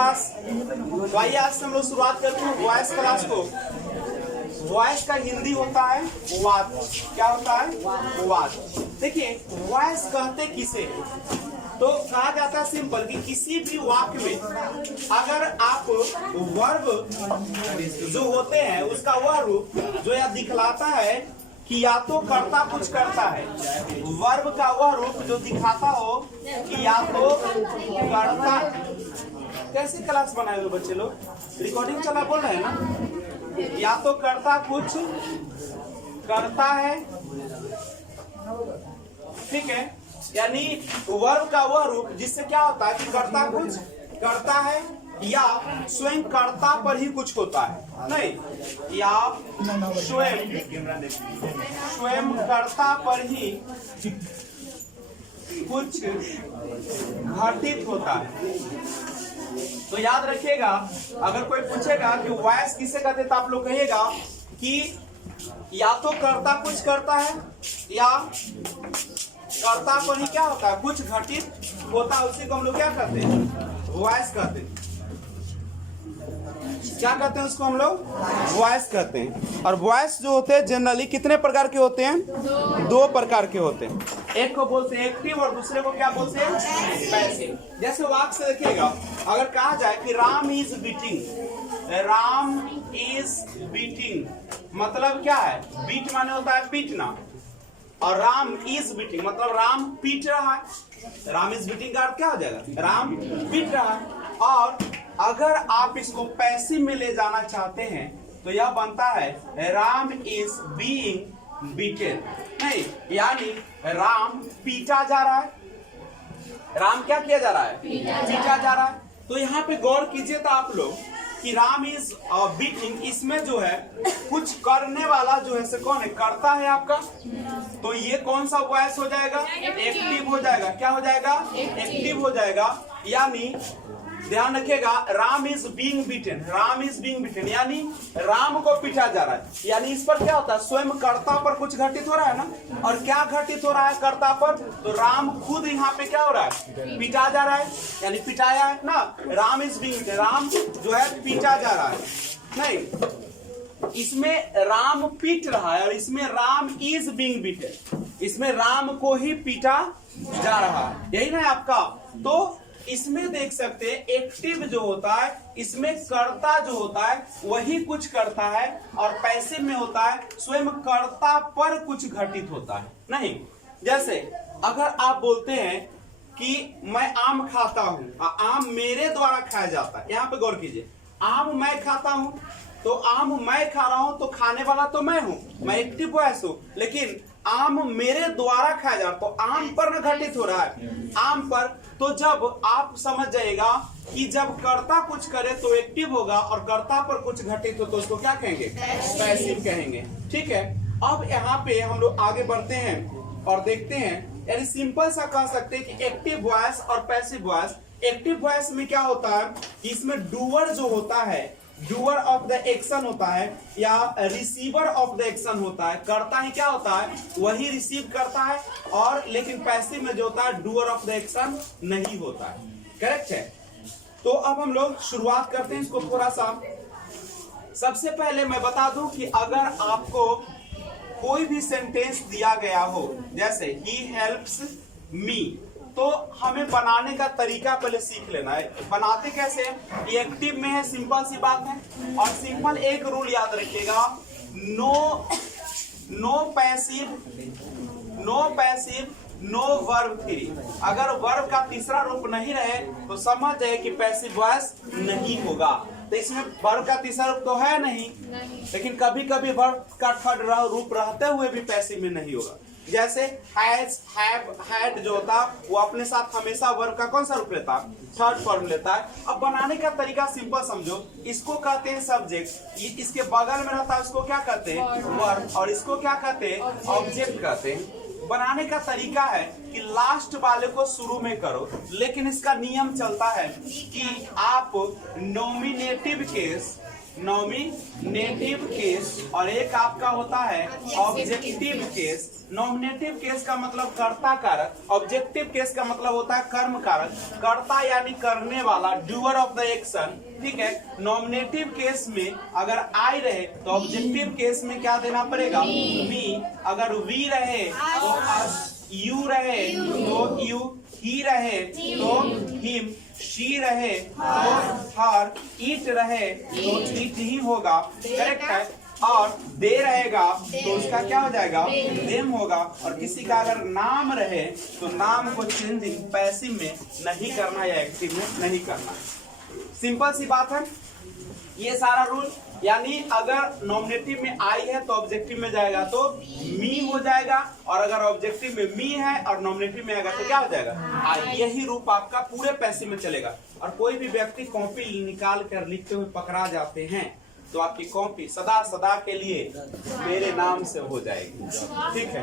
Class. तो आइए आज से हम लोग शुरुआत करते हैं वॉइस क्लास को। वॉइस का हिंदी होता है वाद। क्या होता है? वाद। देखिए वॉइस कहते किसे, तो कहा जाता है सिंपल कि किसी भी वाक्य में अगर आप वर्ब जो होते हैं उसका वह रूप जो यह दिखलाता है कि या तो कर्ता कुछ करता है, वर्ब का वह रूप जो दिखाता हो कि या तो कर्ता। कैसे क्लास बनाए हुए बच्चे लोग? रिकॉर्डिंग चला बोल रहे हैं ना? या तो कर्ता कुछ करता है, ठीक है, यानी वर्ब का वह रूप जिससे क्या होता है कि कर्ता कुछ करता है या स्वयं कर्ता पर ही कुछ होता है, नहीं, या स्वयं कर्ता पर ही कुछ घटित होता है। तो याद रखिएगा, अगर कोई पूछेगा कि वॉइस किसे कहते तो आप लोग कहिएगा कि या तो कर्ता कुछ करता है या कर्ता पर ही क्या होता है, कुछ घटित होता है, उसी को हम लोग क्या कहते हैं? वॉइस कहते हैं। क्या कहते हैं उसको? हम लोग वॉइस कहते हैं। और वॉइस जो होते हैं जनरली कितने प्रकार के होते हैं? दो प्रकार के होते हैं। एक को बोलते हैं एक्टिव और दूसरे को क्या बोलते हैं? पैसिव। जैसे वाक्य से देखिएगा, अगर कहा जाए कि Ram is beating, Ram is beating, मतलब क्या है? बीट माने होता है पीटना, और राम इज बीटिंग मतलब राम पीट रहा है। राम इज बीटिंग का अर्थ क्या हो जाएगा? राम पीट रहा है। और अगर आप इसको पैसिव में ले जाना चाहते हैं तो यह बनता है राम इज बीइंग बीटेन, नहीं, यानी राम पीटा जा रहा है। राम क्या किया जा रहा है? पीटा जा रहा है। तो यहाँ पे गौर कीजिए तो आप लोग कि राम इज बीटिंग, इसमें जो है कुछ करने वाला जो है से कौन है? करता है आपका। तो ये कौन सा वॉइस हो जाएगा? एक्टिव हो जाएगा। क्या हो जाएगा? एक्टिव हो जाएगा। यानी ध्यान रखिएगा, Ram is being beaten, Ram is being beaten यानी राम को पीटा जा रहा है। यानी इस पर क्या होता है? स्वयं कर्ता पर कुछ घटित हो रहा है ना। और क्या घटित हो रहा है कर्ता पर? तो राम खुद यहाँ पे क्या हो रहा है? पीटा जा रहा है, यानी पिटाया है ना। Ram is being beaten, Ram जो है पीटा जा रहा है, नहीं, इसमें राम पीट रहा है और इसमें राम इज बीइंग बीटन, इसमें राम को ही पीटा जा रहा है। यही ना आपका। तो इसमें देख सकते हैं एक्टिव जो होता है इसमें कर्ता जो होता है वही कुछ करता है, और पैसिव में होता है स्वयं कर्ता पर कुछ घटित होता है, नहीं। जैसे अगर आप बोलते हैं कि मैं आम खाता हूं, आम मेरे द्वारा खाया जाता है, यहां पे गौर कीजिए, आम मैं खाता हूं, तो आम मैं खा रहा हूं तो खाने वाला तो मैं हूं, मैं एक्टिव वॉइस हूं, लेकिन आम मेरे द्वारा खाया जा रहा तो आम पर न घटित हो रहा है, आम पर। तो जब आप समझ जाएगा कि जब कर्ता कुछ करे तो एक्टिव होगा और कर्ता पर कुछ घटित हो तो उसको क्या कहेंगे? पैसिव कहेंगे, ठीक है। अब यहाँ पे हम लोग आगे बढ़ते हैं और देखते हैं, यानी सिंपल सा कह सकते हैं कि एक्टिव वॉइस और पैसिव वॉइस। एक्टिव वॉइस में क्या होता है? इसमें डूअर जो होता है, डूअर ऑफ द एक्शन होता है या रिसीवर ऑफ द एक्शन होता है। करता ही क्या होता है? वही रिसीव करता है। और लेकिन पैसिव में जो होता है डूअर ऑफ द एक्शन नहीं होता है। करेक्ट है। तो अब हम लोग शुरुआत करते हैं इसको थोड़ा सा। सबसे पहले मैं बता दूं कि अगर आपको कोई भी सेंटेंस दिया गया हो, जैसे ही हेल्प्स मी, तो हमें बनाने का तरीका पहले सीख लेना है। बनाते कैसे? एक्टिव में है, सिंपल सी बात है। और सिंपल एक रूल याद रखिएगा, no passive no verb three. अगर वर्ब का तीसरा रूप नहीं रहे तो समझ जाए कि पैसिव वॉइस नहीं होगा। तो इसमें वर्ब का तीसरा रूप तो है नहीं, लेकिन कभी कभी वर्ब का थर्ड रूप रहते हुए भी पैसिव में नहीं होगा। जैसे हैज, हैव, हैड जो होता वो अपने साथ हमेशा वर्ब का कौन सा रूप लेता? थर्ड फॉर्म लेता है। अब बनाने का तरीका सिंपल समझो, इसको कहते हैं सब्जेक्ट, इसके बगल में रहता है उसको क्या कहते हैं? वर्ब। और इसको क्या कहते हैं? ऑब्जेक्ट कहते हैं। बनाने का तरीका है कि लास्ट वाले को शुरू में करो, लेकिन इसका नियम चलता है कि आप नॉमिनेटिव केस नॉमिनेटिव केस और एक आपका होता है ऑब्जेक्टिव केस। नॉमिनेटिव केस का मतलब कर्ता कारक, ऑब्जेक्टिव केस का मतलब होता है कर्म कारक, कर्ता यानी करने वाला, डूअर ऑफ द एक्शन। ठीक है, नॉमिनेटिव केस में अगर आई रहे तो ऑब्जेक्टिव केस में क्या देना पड़ेगा? मी। अगर वी रहे तो यू रहे तो यू, ही रहे तो हिम, शी रहे तो हर, ईट रहे तो ईट ही होगा। करेक्ट है। और दे रहेगा तो उसका क्या हो जाएगा? देम होगा। और किसी का अगर नाम रहे तो नाम को चेंजिंग पैसिव में नहीं करना या एक्टिव में नहीं करना। सिंपल सी बात है ये सारा रूल। यानी अगर नॉमिनेटिव में आई है तो ऑब्जेक्टिव में जाएगा तो मी हो जाएगा, और अगर ऑब्जेक्टिव में मी है और नॉमिनेटिव में आएगा तो क्या हो जाएगा? आई। यही रूप आपका पूरे पैसिव में चलेगा। और कोई भी व्यक्ति कॉपी निकाल कर लिखते हुए पकड़ा जाते हैं तो आपकी कॉपी सदा सदा के लिए मेरे नाम से हो जाएगी। ठीक है,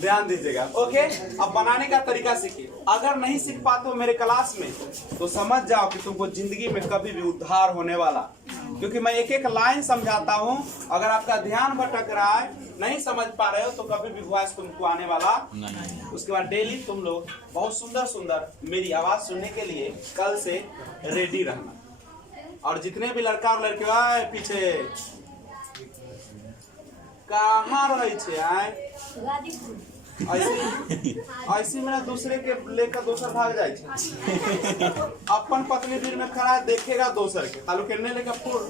ध्यान दीजिएगा। ओके, अब बनाने का तरीका सीखिए। अगर नहीं सीख पाते हो मेरे क्लास में तो समझ जाओ कि तुमको जिंदगी में कभी भी उद्धार होने वाला, क्योंकि मैं एक एक लाइन समझाता हूँ। अगर आपका ध्यान भटक रहा है, नहीं समझ पा रहे हो, तो कभी भी वॉइस तुमको आने वाला नहीं। उसके बाद डेली तुम लोग बहुत सुंदर सुंदर मेरी आवाज सुनने के लिए कल से रेडी रहना। और जितने भी लड़का और लड़के आए पीछे कहाँ रहे छे आए ऐसी में दूसरे के लेकर दोसर भाग जाए छे। अपन पत्नी भीड़ में खड़ा देखेगा दोसर के तालु के लेकर फुर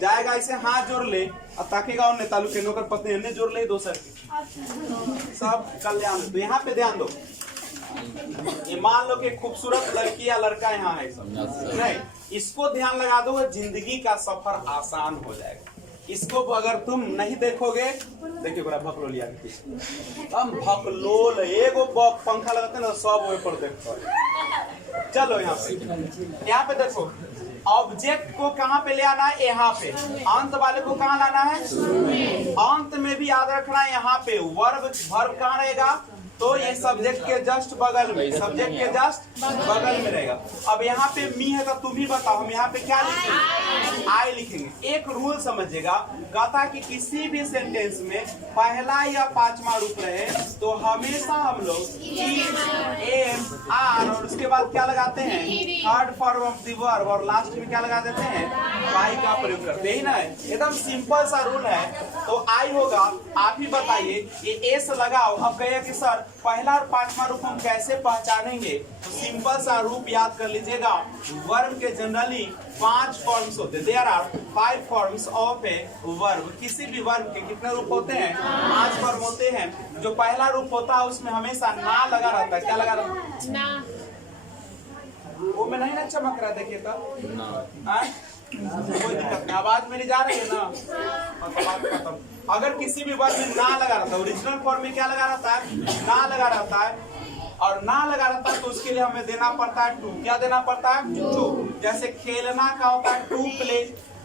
जाएगा, ऐसे हाथ जोड़ ले और ताकेगा और तालु के नौकर पत्नी ने जोड़ ले दोसर के। सब कल्याण। तो यहाँ पे ध्यान दो। ये मान लो कि खूबसूरत लड़की या लड़का यहाँ है, सब नहीं, इसको ध्यान लगा दो, जिंदगी का सफर आसान हो जाएगा। इसको अगर तुम नहीं देखोगे, देखिए बड़ा भकलोल लिया हम भकलोल एगो पंखा लगाते ना सब वही पर देखो। चलो यहाँ पे देखो, ऑब्जेक्ट को कहाँ पे ले आना है? यहाँ पे। अंत वाले को कहाँ लाना है? अंत में भी याद रखना है यहाँ पे वर्ब कहाँ रहेगा? तो ये सब्जेक्ट के जस्ट बगल में, सब्जेक्ट के जस्ट बगल में रहेगा। अब यहाँ पे मी है तो तुम ही बताओ, हम यहाँ पे क्या लिखेंगे? आई लिखेंगे। एक रूल समझिएगा, कहता कि किसी भी सेंटेंस में पहला या पांचवा रूप रहे तो हमेशा हम लोग एम आर और उसके बाद क्या लगाते हैं? Third form of the verb, और लास्ट में क्या लगा देते हैं? वाई का प्रयोग करते हैं ना। एकदम सिंपल सा रूल है। तो आई होगा, आप ही बताइए, ये एस लगाओ। अब कहिए कि सर पहला और पांचवा रूप हम कैसे पहचानेंगे? तो सिंपल सा रूप याद कर लीजिएगा। वर्ब के जनरली 5 फॉर्म्स होते हैं। There are 5 forms of a verb. किसी भी वर्ब के कितने रूप होते हैं? 5 फॉर्म होते हैं। जो पहला रूप होता है उसमें हमेशा ना लगा रहता है। क्या लगा रहता है? ना। वो में नहीं ना चमक रहा, देखिए तो कोई दिक्कत नहीं। आवाज मेरी जा रही है ना? खत्म। अगर किसी भी वर्ड में ना लगा रहता है, ओरिजिनल फॉर्म में क्या लगा रहता है? ना लगा रहता है। और ना लगा रहता है तो उसके लिए हमें देना पड़ता है टू। क्या देना पड़ता है? टू। जैसे खेलना का होता है टू प्ले।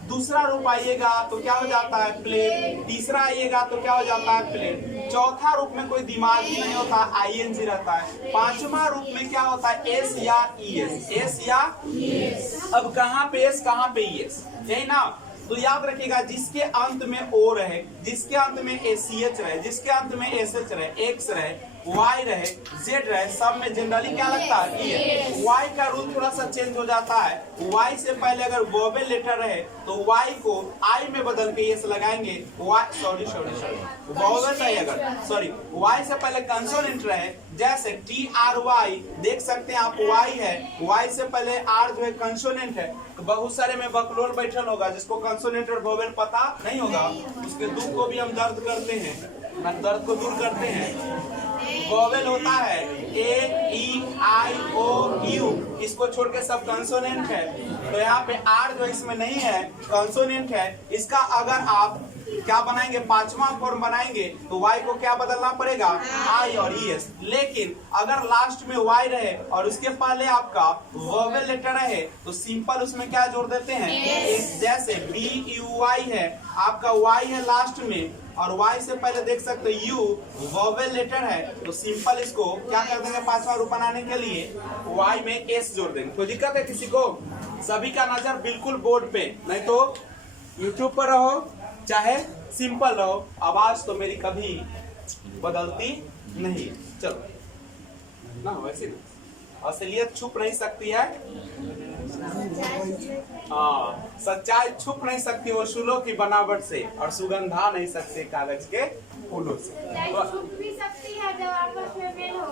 दूसरा रूप आइएगा तो क्या हो जाता है? प्लेट। तीसरा आइएगा तो क्या हो जाता है? प्लेट। चौथा रूप में कोई दिमाग ही नहीं होता, आईएनजी रहता है। पांचवा रूप में क्या होता है? एस या ईएस। एस या ईएस। अब कहाँ पे एस, कहाँ पे ईएस? यही ना। तो याद रखिएगा, जिसके अंत में ओ रहे, जिसके अंत में एसीएच रहे, जिसके अंत में एसएच रहे, एक्स रहे, वाई रहे, जेड रहे, सब में जनरली क्या लगता है? ई। वाई का रूल थोड़ा सा चेंज हो जाता है। वाई से पहले अगर वोवेल लेटर रहे तो वाई को आई में बदल के एस लगाएंगे। वाई सॉरी वोवेल नहीं, अगर सॉरी वाई से पहले कंसोनेंट रहे, जैसे टी आर वाई, देख सकते हैं आप वाई है, वाई से पहले आर जो है कंसोनेंट है। तो बहुत सारे में बकलोल बैठल होगा जिसको कंसोनेंट और वोवेल पता नहीं होगा, उसके दुख को भी हम दर्द करते हैं, दर्द को दूर करते हैं। वोवेल होता है ए ई आई ओ यू, इसको छोड़ के सब कंसोनेंट है। तो यहाँ पे आर जो इसमें नहीं है, कंसोनेंट है। इसका अगर आप क्या बनाएंगे? पांचवा फॉर्म बनाएंगे तो वाई को क्या बदलना पड़ेगा? आई और ई एस। लेकिन अगर लास्ट में वाई रहे और उसके पहले आपका वोवेल लेटर रहे तो सिंपल उसमें क्या जोड़ देते हैं? जैसे बी यू वाई है, आपका वाई है लास्ट में और वाई से पहले देख सकते हो यू वोवेल लेटर है, तो सिंपल इसको क्या कर देंगे? पांचवा रूप बनाने के लिए वाई में एस जोड़ देंगे। कोई दिक्कत है किसी को? सभी का नजर बिल्कुल बोर्ड पे, नहीं तो यूट्यूब पर रहो चाहे सिंपल रहो, आवाज तो मेरी कभी बदलती नहीं। चलो ना, वैसे नहीं, असलियत छुप नहीं सकती है। हाँ, सच्चाई छुप नहीं सकती वसूलों की बनावट से, और सुगंधा नहीं सकते कागज के फूलों से। छुप भी सकती है जब आपस में मेल हो।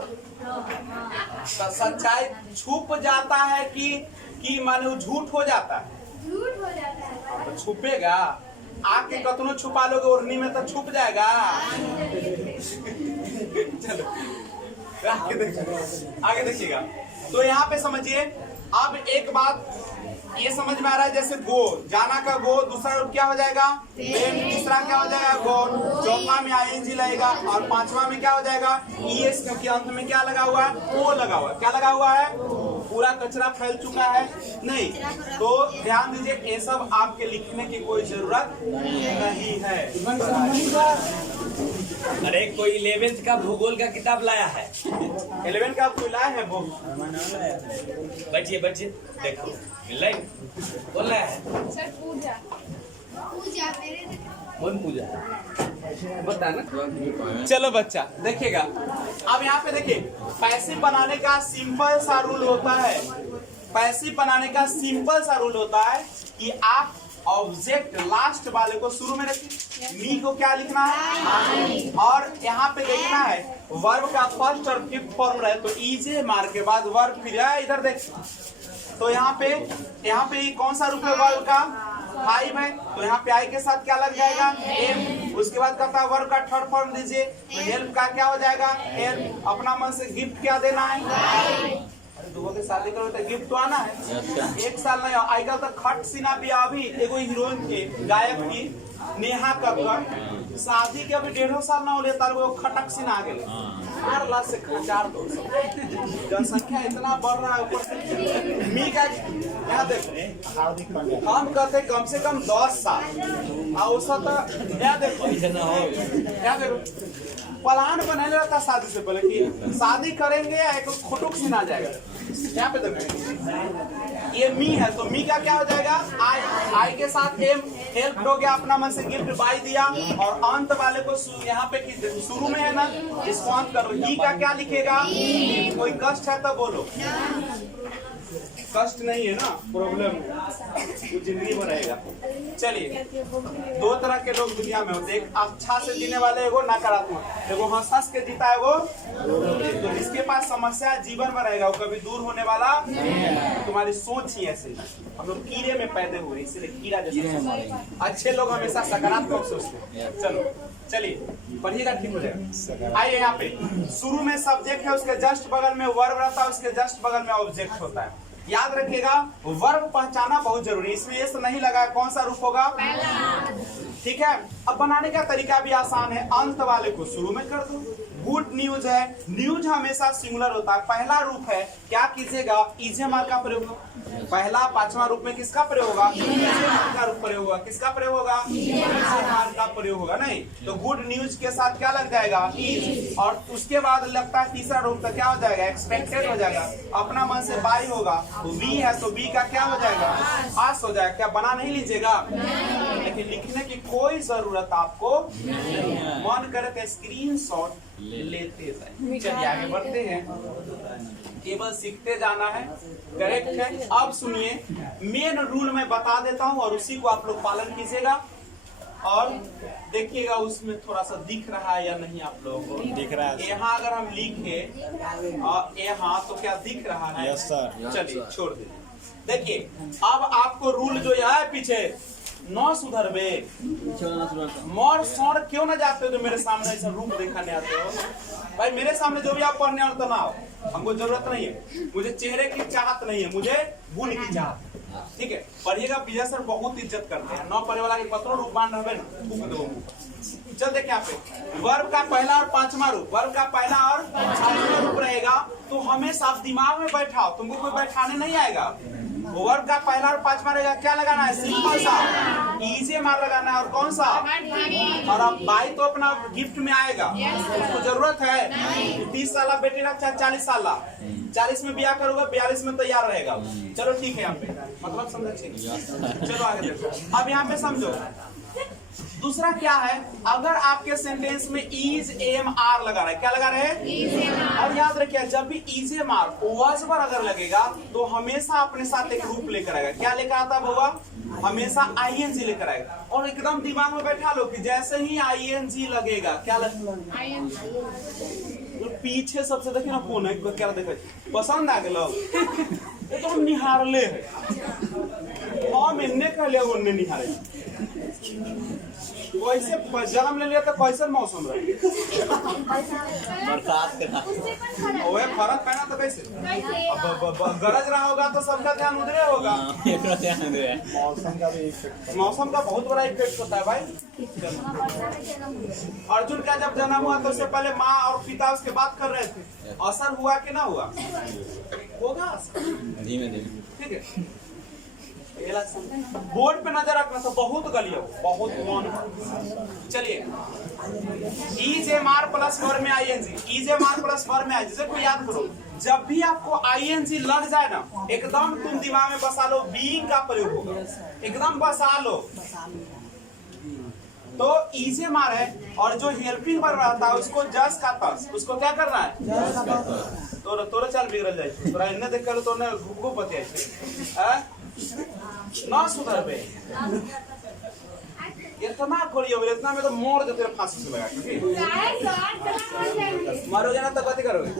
तो सच्चाई छुप जाता है कि मानो झूठ हो जाता है? झूठ हो जाता है। तो छुपेगा, आके कतनो छुपा लोगे ओढ़नी में तो छुप जाएगा। चलो आगे देखिएगा। तो यहाँ पे समझिए, अब एक बात ये समझ में आ रहा है, जैसे गो, जाना का गो, दूसरा रूप क्या हो जाएगा? तीसरा क्या हो जाएगा? गो। चौथा में आईएनजी लगेगा, और पांचवा में क्या हो जाएगा? ईएस, क्योंकि अंत में क्या लगा हुआ है? ओ लगा हुआ है। क्या लगा हुआ है? पूरा कचरा फैल चुका है नहीं। तो ध्यान दीजिए, ये सब आपके लिखने की कोई जरूरत नहीं है। अरे कोई 11th का भूगोल का किताब लाया है? 11 का कोई लाया है? वो बच्चे देखो मिल रहा है, बोल रहा है सर पूजा मेरे कौन पूजा बता ना। चलो बच्चा देखिएगा, अब यहाँ पे देखिए, पैसिव बनाने का सिंपल सा रूल होता है। पैसिव बनाने का सिंपल सा रूल होता है कि आप ऑब्जेक्ट लास्ट वाले को शुरू में रखिए। मी को क्या लिखना है? और यहाँ पे देखना है वर्ब का फर्स्ट और फिफ्थ फॉर्म रहे तो ईजे मार के बाद वर्ब फिर इधर देख। तो यहाँ पे कौन सा रूप है वर्ब का? 5 है। तो यहाँ पे आई के साथ क्या लग जाएगा? एम। उसके बाद कहता है वर्ब का थर्ड फॉर्म दीजिए, तो हेल्प का क्या हो जाएगा? हेल्प। अपना मन से गिफ्ट क्या देना है? दुगो के शादी करो तो गिफ्ट तो आना है। एक साल नहीं, आजकल तो खट सीना भी अभी एगो हीरोइन के गायक की नेहा कक्कड़ शादी के अभी 1.5 साल ना हो लेता खटक सीना आ गए। 4 लाख से 4 दो जनसंख्या इतना बढ़ रहा है ऊपर से। मी का यहाँ देखो, हम कहते कम से कम 10 साल औसत। यहाँ देखो प्लान बने रहता शादी से पहले कि शादी करेंगे या एक खुटुक सीन आ जाएगा। यहाँ पे देखो ये मी है, तो मी का क्या हो जाएगा? आई के साथ एम। हेल्प हो गया, अपना मन से गिफ्ट बाई दिया, और अंत वाले को यहाँ पे शुरू में है ना, इसको अंत करो। ई का क्या लिखेगा? कोई कष्ट है तो बोलो। कष्ट नहीं है ना, प्रॉब्लम वो जिंदगी में रहेगा। चलिए, 2 तरह के लोग दुनिया में होते हैं, एक अच्छा से जीने वाले, एगो नकारात्मक। एगो हंस के जीता है वो, तो जिसके पास समस्या जीवन में रहेगा वो कभी दूर होने वाला। तुम्हारी सोच ही ऐसे। हम लोग कीड़े में पैदा हुए, इसलिए कीड़ा जैसा। अच्छे लोग हमेशा सकारात्मक सोचते हैं। चलो चलिए पढ़िएगा, ठीक हो जाएगा। आइए यहाँ पे शुरू में सब्जेक्ट है, उसके जस्ट बगल में वर्ब रहता है, उसके जस्ट बगल में ऑब्जेक्ट होता है। याद रखिएगा, वर्ब पहचाना बहुत जरूरी है। इसमें ये नहीं लगा कौन सा रूप होगा? ठीक है। अब बनाने का तरीका भी आसान है, अंत वाले को शुरू में कर दो। गुड न्यूज है, न्यूज हमेशा सिंगुलर होता है। पहला रूप है, क्या कीजिएगा? इजे मार्क का प्रयोग होगा। पहला 5वां रूप में किसका प्रयोग होगा? इजे मार्क का प्रयोग होगा। किसका प्रयोग होगा? इजे मार्क का प्रयोग होगा। नहीं तो गुड न्यूज के साथ क्या लग जाएगा? इज। और उसके बाद लगता है तीसरा रूप तो क्या हो जाएगा? एक्सपेक्टेड हो जाएगा। अपना मन से बाई होगा, बी है तो बी का क्या हो जाएगा? आस हो जाएगा। क्या बना नहीं लीजिएगा? लेकिन लिखने की कोई जरूरत आपको मन करे तो स्क्रीनशॉट लेते जाए। चलिए आगे बढ़ते हैं, केवल सीखते जाना है। करेक्ट है। अब सुनिए, मेन रूल मैं बता देता हूं और उसी को आप लोग पालन कीजिएगा, और देखिएगा उसमें थोड़ा सा दिख रहा है या नहीं आप लोगों को? दिख रहा है। यहाँ अगर हम लिखे यहाँ तो क्या दिख रहा है? Yes sir. चलिए छोड़ दीजिए। देखिए अब आपको रूल जो है पीछे न सुधरबे मोर सोर क्यों ना जाते हो? तो मेरे सामने ऐसा रूप दिखाने आते हो भाई। मेरे सामने जो भी आप पढ़ने और तो ना हो, हमको जरूरत नहीं है। मुझे चेहरे की चाहत नहीं है, मुझे गुण की चाहत। ठीक है, पढ़िएगा। विजय सर बहुत इज्जत करते हैं। 9 पढ़े वाला के पत्रों रूप बांध रहे ना। चल देख यहाँ पे वर्ब का पहला और 5वां रूप, वर्ब का पहला और 5वां रूप रहेगा, तो हमेशा आप दिमाग में बैठाओ, तुमको कोई बैठाने नहीं आएगा। वर्ब का पहला और 5वां रहेगा, क्या लगाना है? सिंपल सा इजी मार लगाना है। और कौन सा? और अब बाई तो अपना गिफ्ट में आएगा, उसको जरूरत है। 30 साल बेटी रखा 40 साल 40 में ब्याह करोगे 42 में तैयार रहेगा। चलो ठीक है, यहाँ पे मतलब समझे। चलो आगे देखो। अब यहाँ पे समझो दूसरा क्या है, अगर आपके सेंटेंस में इज एम आर लगा रहा है, क्या लगा रहे हैं, और याद रखिए जब भी इज एम आर वाज पर अगर लगेगा तो हमेशा अपने साथ एक रूप लेकर आएगा। क्या लेकर आता है बाबा, हमेशा आईएनजी लेकर आएगा। और एकदम दिमाग में बैठा लो कि जैसे ही आईएनजी लगेगा, क्या लगेगा, पीछे सबसे देखिए ना फोन है, क्या देखे पसंद आ गया तो हम निहारले है, हम इन्ने कहले उन्ने निहारे। वैसे जन्म ले लिया तो कैसे मौसम रहे, बरसात का ओए फर्क पैना तो कैसे, अब गरज रहा होगा तो सबका ध्यान उधरे होगा। मौसम का बहुत बड़ा इफेक्ट होता है भाई। अर्जुन का जब जन्म हुआ तो उससे पहले माँ और पिता उसके बात कर रहे थे, असर हुआ कि ना हुआ, होगा धीमे धीमे। ठीक है, बोर्ड पे नजर रखना था, बहुत गलियो बहुत कौन। चलिए is am are plus verb में ING, is am are plus verb में आईएनजी को याद करो। जब भी आपको आईएनजी लग जाए ना, एकदम तुम दिमाग में बसा लो बीइंग का प्रयोग होगा, एकदम बसा लो। तो इज एम आर है, और जो हेल्पिंग वर्ब रहता है उसको जस्ट का तस, उसको क्या करना है, तोरा चाल बिगड़ जाए, तोरा इन्ने देख कर तोने घुगु पते है ना सुधर पे इतना करियो, इतना में तो मोड़ देते फांसी से लगा के मारोगे ना तो कथी करोगे।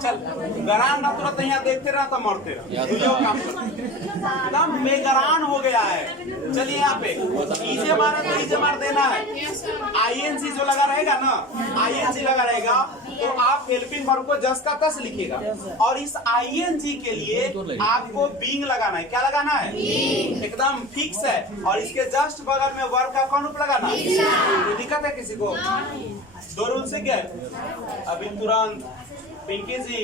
चल गरान ना तुरंत यहाँ देखते रहा तो मरते रहा, एकदम बेगरान हो गया है। चलिए यहाँ पे इजे मार तो इजे मार देना है, आईएनजी जो लगा रहेगा ना, आईएनजी लगा रहेगा तो आप हेल्पिंग वर्ब को जस्ट का तस लिखिएगा, और इस आईएनजी के लिए आपको बीइंग लगाना है। क्या लगाना है, एकदम फिक्स है, और इसके जस्ट बगल में वर्ब का कौन रूप लगाना है। दिक्कत है किसी को, दो रूल से क्या अभी तुरंत पिंकी जी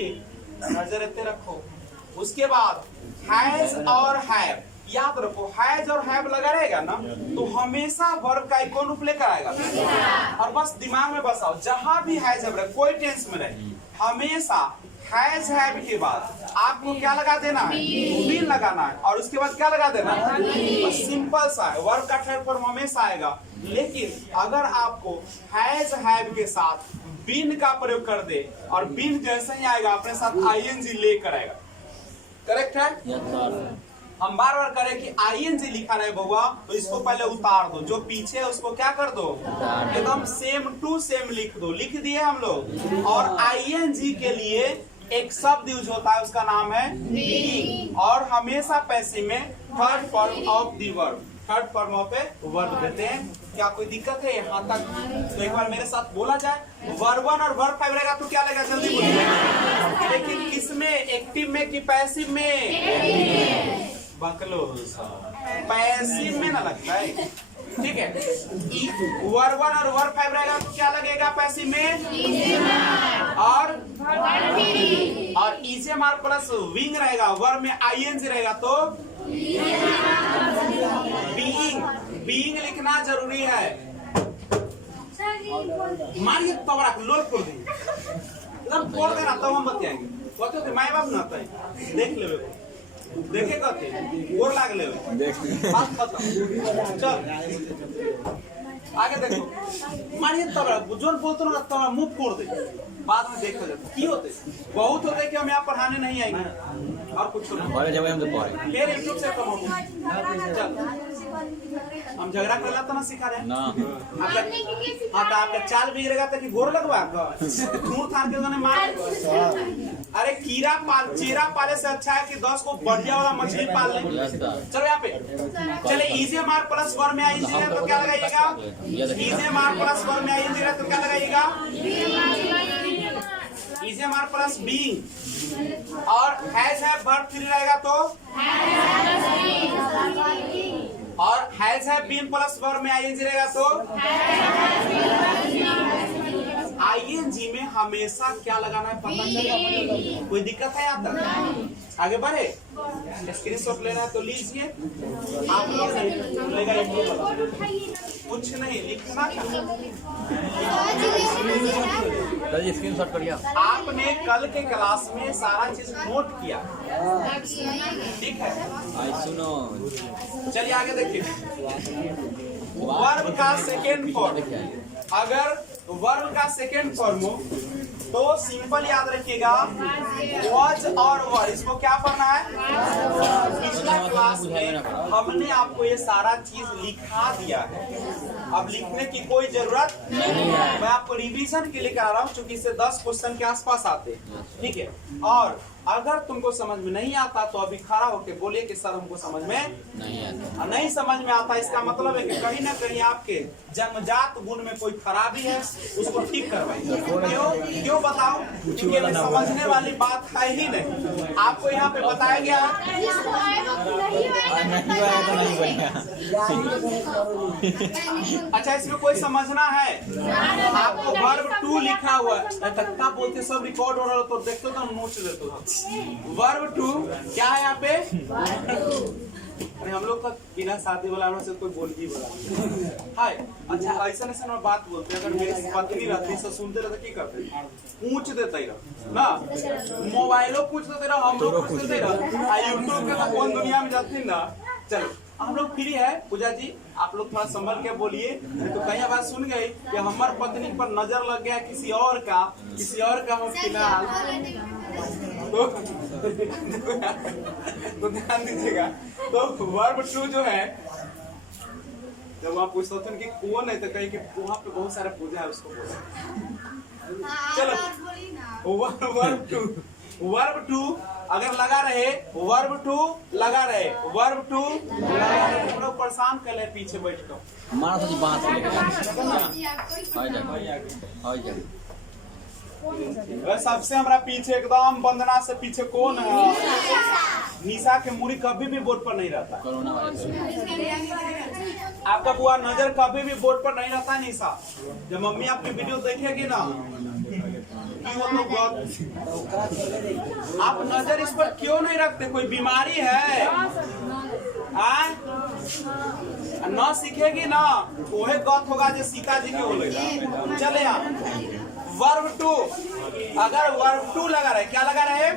नजर रखते रखो। उसके बाद हैज और हैव याद रखो, हैज और हैव लगा रहेगा ना तो हमेशा वर्ब का कौन रूप लेकर आएगा, और बस दिमाग में बसाओ जहां भी हैज हैव रहे, कोई टेंस में रहे, हमेशा हैज हैव के बाद आपको क्या लगा देना है, बीन लगाना है, और उसके बाद क्या लगा देना है, बस सिंपल सा है, वर्ब का थर्ड फॉर्म हमेशा आएगा। लेकिन अगर आपको हैज हैव के साथ बीन का प्रयोग कर दे, और बीन जैसे ही आएगा अपने साथ आईएनजी लेकर आएगा, करेक्ट है। हम बार बार करें कि आईएनजी लिखा रहे बउआ तो इसको पहले उतार दो, जो पीछे है उसको क्या कर दो, एकदम सेम टू सेम लिख दो। लिख दिए हम लोग। और आईएनजी के लिए एक शब्द यूज होता है, उसका नाम है बीइंग, और हमेशा पैसिव में third form of the verb, third form of a verb देते हैं। क्या कोई दिक्कत है यहाँ तक? तो एक बार मेरे साथ बोला जाए, वर्ब 1 और वर्ब 5 रहेगा तो क्या लगेगा, जल्दी बोलिए। लेकिन किसमें, एक्टिव में कि पैसिव में, बकलो पैसिव में ना लगता है, ठीक है। वर्ब 1 और वर्ब 5 रहेगा तो क्या लगेगा पैसिव में, और इजेमार प्लस विंग रहेगा, वर्ब में आईएनजी रहेगा तो बीइंग लिखना जरूरी है। मारिए तबड़ा लोल कर दी, एकदम फोड़ देना तब हम बताएंगे। कहते थे माई बाप ना देख ले, देखे कहते गोर लाग ले, बात खत्म। चल आगे देखो, मारिए तबड़ा जोर बोलते ना तबड़ा मुंह फोड़ दे, बाद में देखा जाता की होते बहुत होते कि हम यहाँ पढ़ाने नहीं आएंगे और कुछ फिर यूट्यूब से कम होंगे। हम झगड़ा करला तो ना सिखा रहे ना, हाँ तो आपका चाल बिगड़ेगा तो कि गोर लगवा खून थान के मार। अरे कीड़ा पाल चेरा पाले से अच्छा है कि 10 को बढ़िया वाला मछली पाल ले। चलो यहाँ पे चले इजे मार प्लस वर्ब में आएंगे तो क्या लगाइएगा, इजे मार प्लस वर्ब में आएंगे तो क्या लगाइएगा, इजे मार प्लस बीइंग, और हैज हैव वर्ब 3 रहेगा तो, और has have been plus verb में आईएनजी रहेगा तो आईएनजी में हमेशा क्या लगाना है पता चलेगा। कोई दिक्कत है यहाँ तक? आगे बढ़े, स्क्रीनशॉट लेना है तो लीजिए। आप लोग लेगा कुछ नहीं लिखना था। स्क्रीनशॉट कर लिया। आपने कल के क्लास में सारा चीज नोट किया, ठीक है? सुनो, चलिए आगे देखिए। वर्ब का सेकेंड फॉर्म, अगर वर्ब का सेकेंड फॉर्म हो तो सिंपल याद रखिएगा वॉज और वर, इसको क्या पढ़ना है? पिछला क्लास में हमने आपको ये सारा चीज लिखा दिया है, अब लिखने की कोई जरूरत नहीं है। मैं आपको रिवीजन के लिए करा रहा हूँ, क्योंकि इससे 10 क्वेश्चन के आसपास आते हैं, ठीक है? और अगर तुमको समझ में नहीं आता तो अभी खड़ा होके बोलिए कि सर हमको समझ में नहीं आता। नहीं समझ में आता इसका मतलब है कि कहीं ना कहीं आपके जन्मजात गुण में कोई खराबी है, उसको ठीक करवाइए। क्यों बताओ? क्योंकि ये समझने वाली बात है ही नहीं, आपको यहाँ पे बताया गया है। अच्छा, इसमें कोई समझना है? आपको वर्ब टू लिखा हुआ है, तख्ता बोलते सब रिकॉर्ड हो रहा हो तो देखते तो नोट लेते हो। वर्ब टू क्या है यहाँ पे? अरे हम लोग का बिना शादी वाला हम से कोई बोल ही बोला हाय। अच्छा, ऐसा ऐसा बात बोलते हैं, अगर मेरी पत्नी रहती तो सुनते रहते की करते? पूछ देते रह ना, मोबाइलो पूछ देते रह, हम लोग पूछ देते रह, यूट्यूब के तो कौन दुनिया में जाती ना। चलो हम लोग फ्री है। पूजा जी आप लोग थोड़ा संभल के बोलिए, तो कहीं आवाज सुन गई कि हमार पत्नी पर नजर लग गया किसी और का हम फिलहाल तो ध्यान दीजिएगा। तो वर्ब टू जो है, जब वहाँ पूछते थे कि कौन है तो कहीं कि वहाँ पे बहुत सारा पूजा है, उसको बोला। चलो वर्ब टू अगर लगा रहे, वर्ब टू लगा रहे, वर्ब टू लगा रहे, हम लोग परेशान कर ले पीछे बैठ कर। मारा तो बात सबसे हमारा पीछे एकदम वंदना से पीछे कौन है? निशा के मुड़ी कभी भी बोर्ड पर नहीं रहता। Corona virus. आपका बुआ नजर कभी भी बोर्ड पर नहीं रहता है। निशा, जब मम्मी आपकी वीडियो देखेगी ना, आप नजर इस पर क्यों नहीं रखते? कोई बीमारी है? न सीखेगी ना, वही गत होगा जो सीता जी के बोलेगा। चले आप वर्ब टू, अगर वर्ब टू लगा रहे, क्या लगा रहे?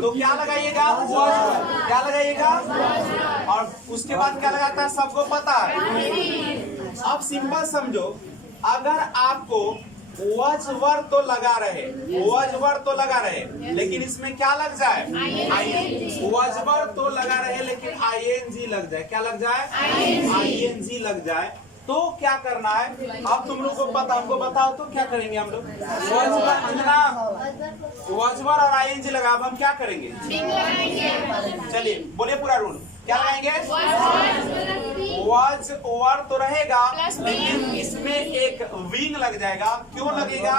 तो क्या लगाइएगा? क्या लगाइएगा? और उसके बाद क्या लगाता है सबको पता है। अब सिंपल समझो, अगर आपको वॉज वर तो लगा रहे, वॉज वर तो लगा रहे, लेकिन इसमें क्या लग जाए? वॉज वर तो लगा रहे लेकिन आईएनजी लग जाए। क्या लग जाए? आईएनजी लग जाए। तो क्या करना है? अब तुम लोग को पता, हमको बताओ तो क्या करेंगे हम लोग? वॉजवर और आईएनजी लगा, अब हम क्या करेंगे? चलिए बोलिए पूरा रूल, क्या लगाएंगे? वॉज ओवर तो रहेगा लेकिन इसमें एक विंग लग जाएगा। क्यों लगेगा?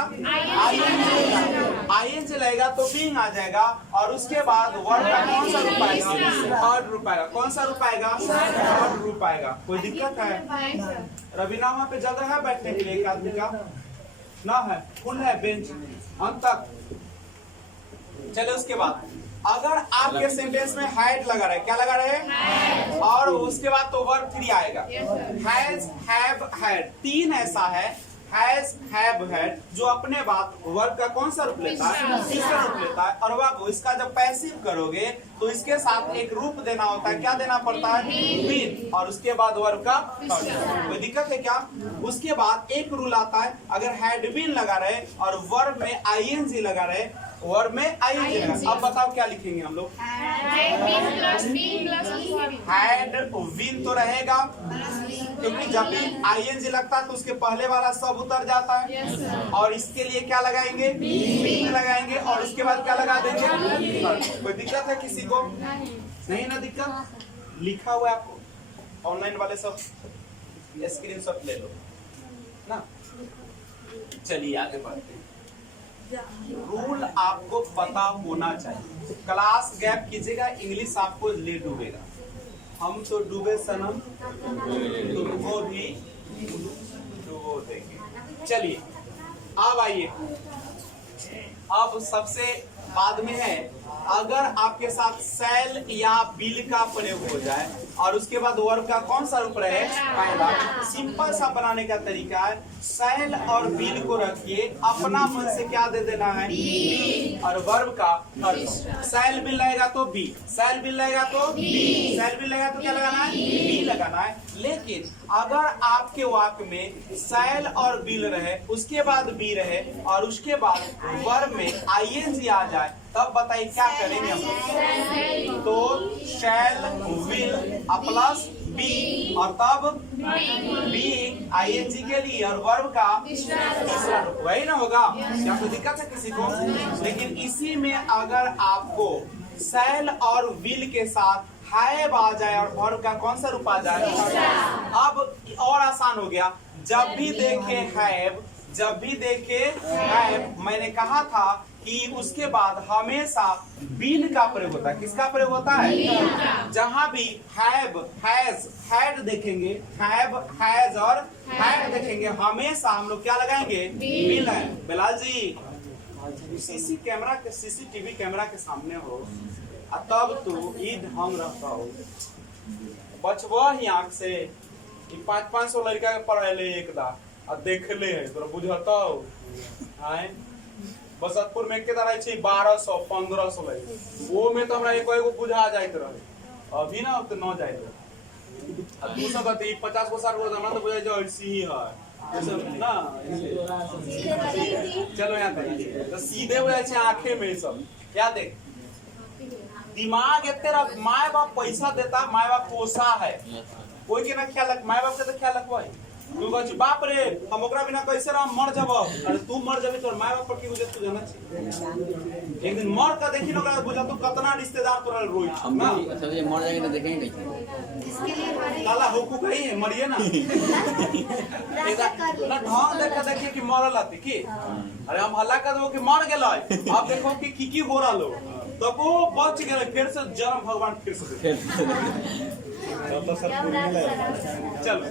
आईएनजी लगेगा तो विंग आ जाएगा, और उसके बाद वर्ड का कौन सा रूप आएगा? थर्ड रूप आएगा। कौन सा रूप आएगा? थर्ड रूप आएगा। कोई दिक्कत है? रवीना वहाँ पे जगह है बैठने के लिए? एक आदमी का ना है, फुल है बेंच अंत तक। चले उसके बाद अगर आपके सेंटेंस में हैड लगा रहे, क्या लगा रहे? और उसके बाद तो वर्ब 3 आएगा। हैज, हैव, हैड, 3 ऐसा है, हैज, हैव, हैड, जो अपने बाद वर्ब का कौन सा रूप लेता है? तीसरा रूप लेता है। और बाबू इसका जब पैसिव करोगे तो इसके साथ एक रूप देना होता है। क्या देना पड़ता है? बीन, और उसके बाद वर्ब का थर्ड। कोई दिक्कत है क्या? उसके बाद एक रूल आता है, अगर हैड बीन लगा रहे और वर्ब में आईएनजी लगा रहे, वर्ब में आईएनजी लगा। अब बताओ क्या लिखेंगे हम लोग? हैड बीन तो रहेगा, क्योंकि जब भी आईएनजी लगता है तो उसके पहले वाला सब उतर जाता है। और इसके लिए क्या लगाएंगे? बीन लगाएंगे, और उसके बाद क्या लगा देंगे? कोई दिक्कत है किसी को? नहीं ना दिक्कत? लिखा हुआ है आपको, ऑनलाइन वाले सब स्क्रीनशॉट ले लो ना। चलिए आगे बढ़ते हैं। रूल आपको पता होना चाहिए। क्लास गैप कीजिएगा, इंग्लिश आपको ले डूबेगा। हम तो डूबे सनम, तुमको भी डूबो देंगे। चलिए अब आइए, अब सबसे बाद में है, अगर आपके साथ सेल या बिल का प्रयोग हो जाए और उसके बाद वर्ब का कौन सा रूप रहे, पहला। सिंपल सा बनाने का तरीका है, सेल और बिल को रखिए, अपना मन से क्या दे देना है, बी, और वर्ब का अर्थ। सेल बिल रहेगा तो बी, सेल बिल रहेगा तो बी, सेल बिल रहेगा तो क्या लगाना है, बी लगाना है। लेकिन अगर आपके वाक्य में सेल और बिल रहे, उसके बाद बी रहे और उसके बाद वर्ब में आईएनजी आ जाए, तब बताइए क्या करेंगे हम। तो शैल विल प्लस बी और तब बी आईएनजी के लिए और वर्ब का तीसरा रूप, वही ना होगा। क्या कोई दिक्कत है किसी को? लेकिन इसी में अगर आपको सेल और विल के साथ हैव आ जाए और वर्ब का कौन सा रूप आ जाए, अब और आसान हो गया। जब भी देखे हैव, जब भी देखे हैव, मैंने कहा था कि उसके बाद हमेशा बीन का प्रयोग होता है। किसका प्रयोग होता है? जहां भी हैव, हैज, हैड देखेंगे, हैव, हैज और हैड देखेंगे, हमेशा हम लोग क्या लगाएंगे, बीन है। बिलाल जी, सीसीटीवी कैमरा के सामने हो तब तो ईद हम रहता हो, बचवा ही आंख से 500 लड़का के पढ़े एकदा आ देखले है तोरा बुझता हो। आए बसतपुर में के तरह 1200 1500 लगे, वो में तो हमरा एगो बुझा जाइत रहे, अभी ना तो न जाइत रहे। तू सब कहते 50 को 60 को हमरा तो बुझाई जो ऐसी ही है ये सब ना। चलो यहाँ पे तो सीधे हो जाए आंखें में सब। क्या देख दिमाग तेरा, माए बाप पैसा देता, माए बाप पोसा है, कोई के ना ख्याल रख, माए बाप के तो ख्याल रखवा। तू कहू बाप रे हम ओकरा बिना कैसे रह, मर जब, अरे तू मर जबी तोर माए बाप पर की गुजर, तू जाना चाहिए। एक दिन मर का देखी ना बुझा तू कितना रिश्तेदार तोरा रोई ना। अच्छा ये मर जाएंगे तो देखेंगे नहीं, काला हुकूक ही है, मरिए ना। ना ढंग देखा देखिए कि मरल आती की, अरे हम हल्ला कर दो कि मर गेल, अब देखो कि की हो रहा लो, तब वो बच गए, फिर से जन्म भगवान फिर से। चलो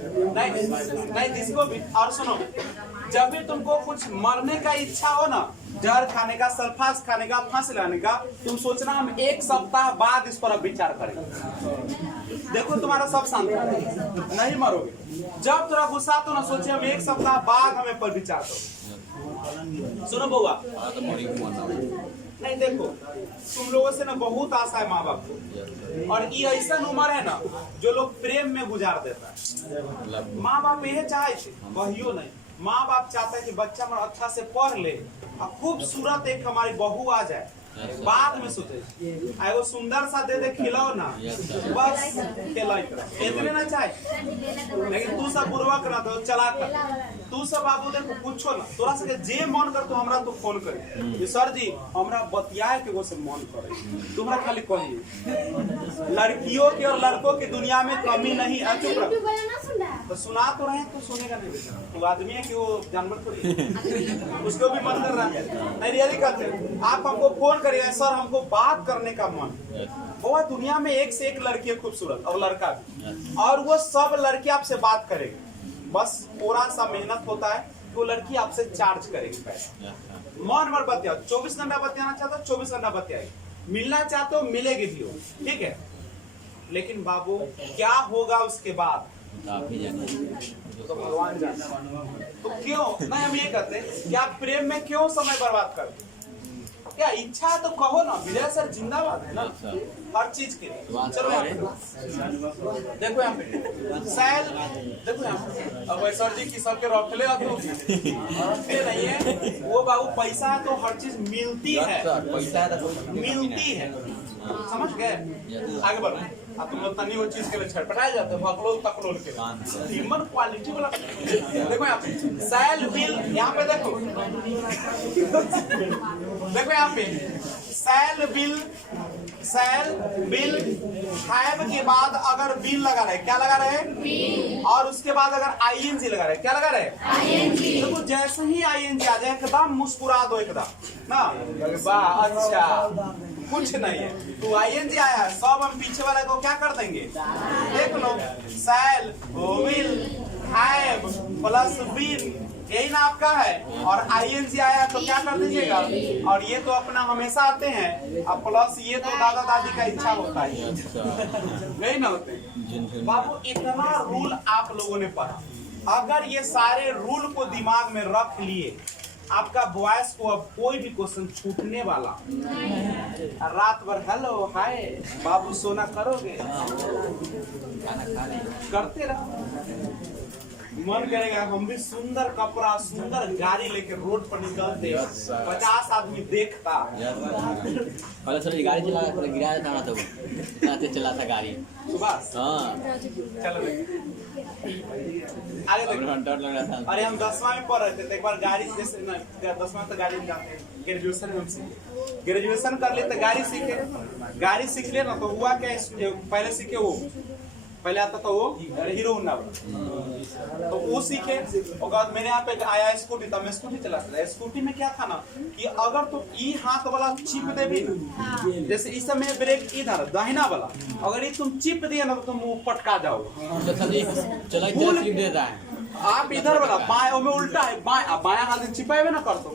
नहीं जिसको भी, और सुनो, जब भी तुमको कुछ मरने का इच्छा हो ना, जहर खाने का, सल्फास खाने का, फांसी लाने का, तुम सोचना हम 1 सप्ताह बाद इस पर विचार करेंगे। देखो तुम्हारा सब शांत नहीं मरोगे। जब थोड़ा गुस्सा तो ना सोचे हम 1 सप्ताह बाद हमें पर विचार करो। सुनो बउआ, नहीं देखो तुम लोगों से ना बहुत आशा है माँ बाप को, और ये ऐसा उम्र है ना जो लोग प्रेम में गुजार देता है। माँ बाप यही चाहे वहियो नहीं, माँ बाप चाहता है कि बच्चा हमारा अच्छा से पढ़ ले और खूबसूरत एक हमारी बहू आ जाए, बाद में सोचे एगो सुंदर सा दे दे खिलौना, बस खेला इतने ना चाहे। लेकिन तू सब बुरबक ना तो चला कर, तू सब बाबू देखो पूछो ना, तोरा से जे मन कर तो हमरा तो फोन करे कि सर जी हमरा बतियाए के वो से मन करे, तुम्हारा खाली कहिए। लड़कियों के और लड़कों की दुनिया में कमी नहीं है। चुप रहो, तो सुना तो रहे तो सुनेगा नहीं, तो आदमी है कि वो जानवर थोड़ी, उसको भी मन कर रहा है। नहीं रियली करते आप हमको फोन करिए, सर हमको बात करने का मन। वो दुनिया में एक से एक लड़की है खूबसूरत और लड़का भी, और वो सब लड़की आपसे बात करेगी, बस थोड़ा सा मेहनत होता है कि वो लड़की आपसे चार्ज करेगी पैसा। मन भर बतिया, 24 घंटा बतियाना चाहते हो 24 घंटा बतियाएगी, मिलना चाहते हो मिलेगी भी, ठीक है। लेकिन बाबू क्या होगा उसके बाद तो भगवान जाने। तो क्यों नहीं हम ये कहते कि आप प्रेम में क्यों समय बर्बाद करते? क्या इच्छा है तो कहो ना, विजय सर जिंदाबाद है ना हर चीज के लिए। चलो यहाँ पे देखो, यहाँ पे सैल देखो, यहाँ पे अब सर जी की सबके रखले रखते नहीं है वो बाबू, पैसा है तो हर चीज मिलती है, मिलती है, समझ गए। आगे बढ़ो, अब तुम लोग तनी वो चीज के लिए छटपटाए जाते हो, भकलोल तकलोल के ह्यूमन क्वालिटी वाला। देखो यहाँ पे सैल बिल, यहाँ पे देखो देखो यहाँ पे shall will, shall will have के बाद अगर बिल लगा रहे, क्या लगा रहे, और उसके बाद अगर आईएनजी लगा रहे, क्या लगा रहे, आईएनजी। देखो जैसे ही आईएनजी आ जाए एकदम मुस्कुरा दो एकदम ना, वाह अच्छा कुछ नहीं है, तो आईएनजी आया सब हम पीछे वाले को क्या कर देंगे, देख लो shall will have plus bill यही ना आपका है, और ING आया तो क्या कर दीजिएगा, और ये तो अपना हमेशा आते हैं, अब प्लस ये तो दादा दादी का इच्छा होता है, यही ना होते हैं। बाबू इतना रूल आप लोगों ने पढ़ा, अगर ये सारे रूल को दिमाग में रख लिए, आपका वॉइस को अब कोई भी क्वेश्चन छूटने वाला, रात भर हेलो हाय बाबू सोना करोगे, करते रहो, मन करेगा हम भी सुंदर कपड़ा सुंदर गाड़ी लेके रोड पर निकलते, 50 आदमी देखता। पहले थोड़ी गाड़ी चला थोड़ा गिरा था ना, तो चलाते चला था गाड़ी सुभाष हाँ चलो आगे देखो। डर लग रहा था। अरे हम 10वां में पढ़ रहे थे तो एक बार गाड़ी जैसे 10वां तक गाड़ी निकालते हैं, ग्रेजुएशन में हम सीखे, ग्रेजुएशन कर ले तो गाड़ी सीखे, गाड़ी सीख ले ना तो हुआ क्या, पहले सीखे वो पहले आता था वो हीरो होंडा, तो वो सीखे, और बाद मेरे यहाँ पे आया स्कूटी, तब मैं स्कूटी चलाता था। स्कूटी में क्या था ना कि अगर तुम ई हाथ वाला चिप दे भी ना, जैसे इस समय ब्रेक इधर दाहिना वाला, अगर ये तुम चिप दिए ना तो तुम वो पटका जाओगे, चला देता है। आप इधर वाला बाएं में उल्टा है, बायां हाथ चिपाए ना कर दो।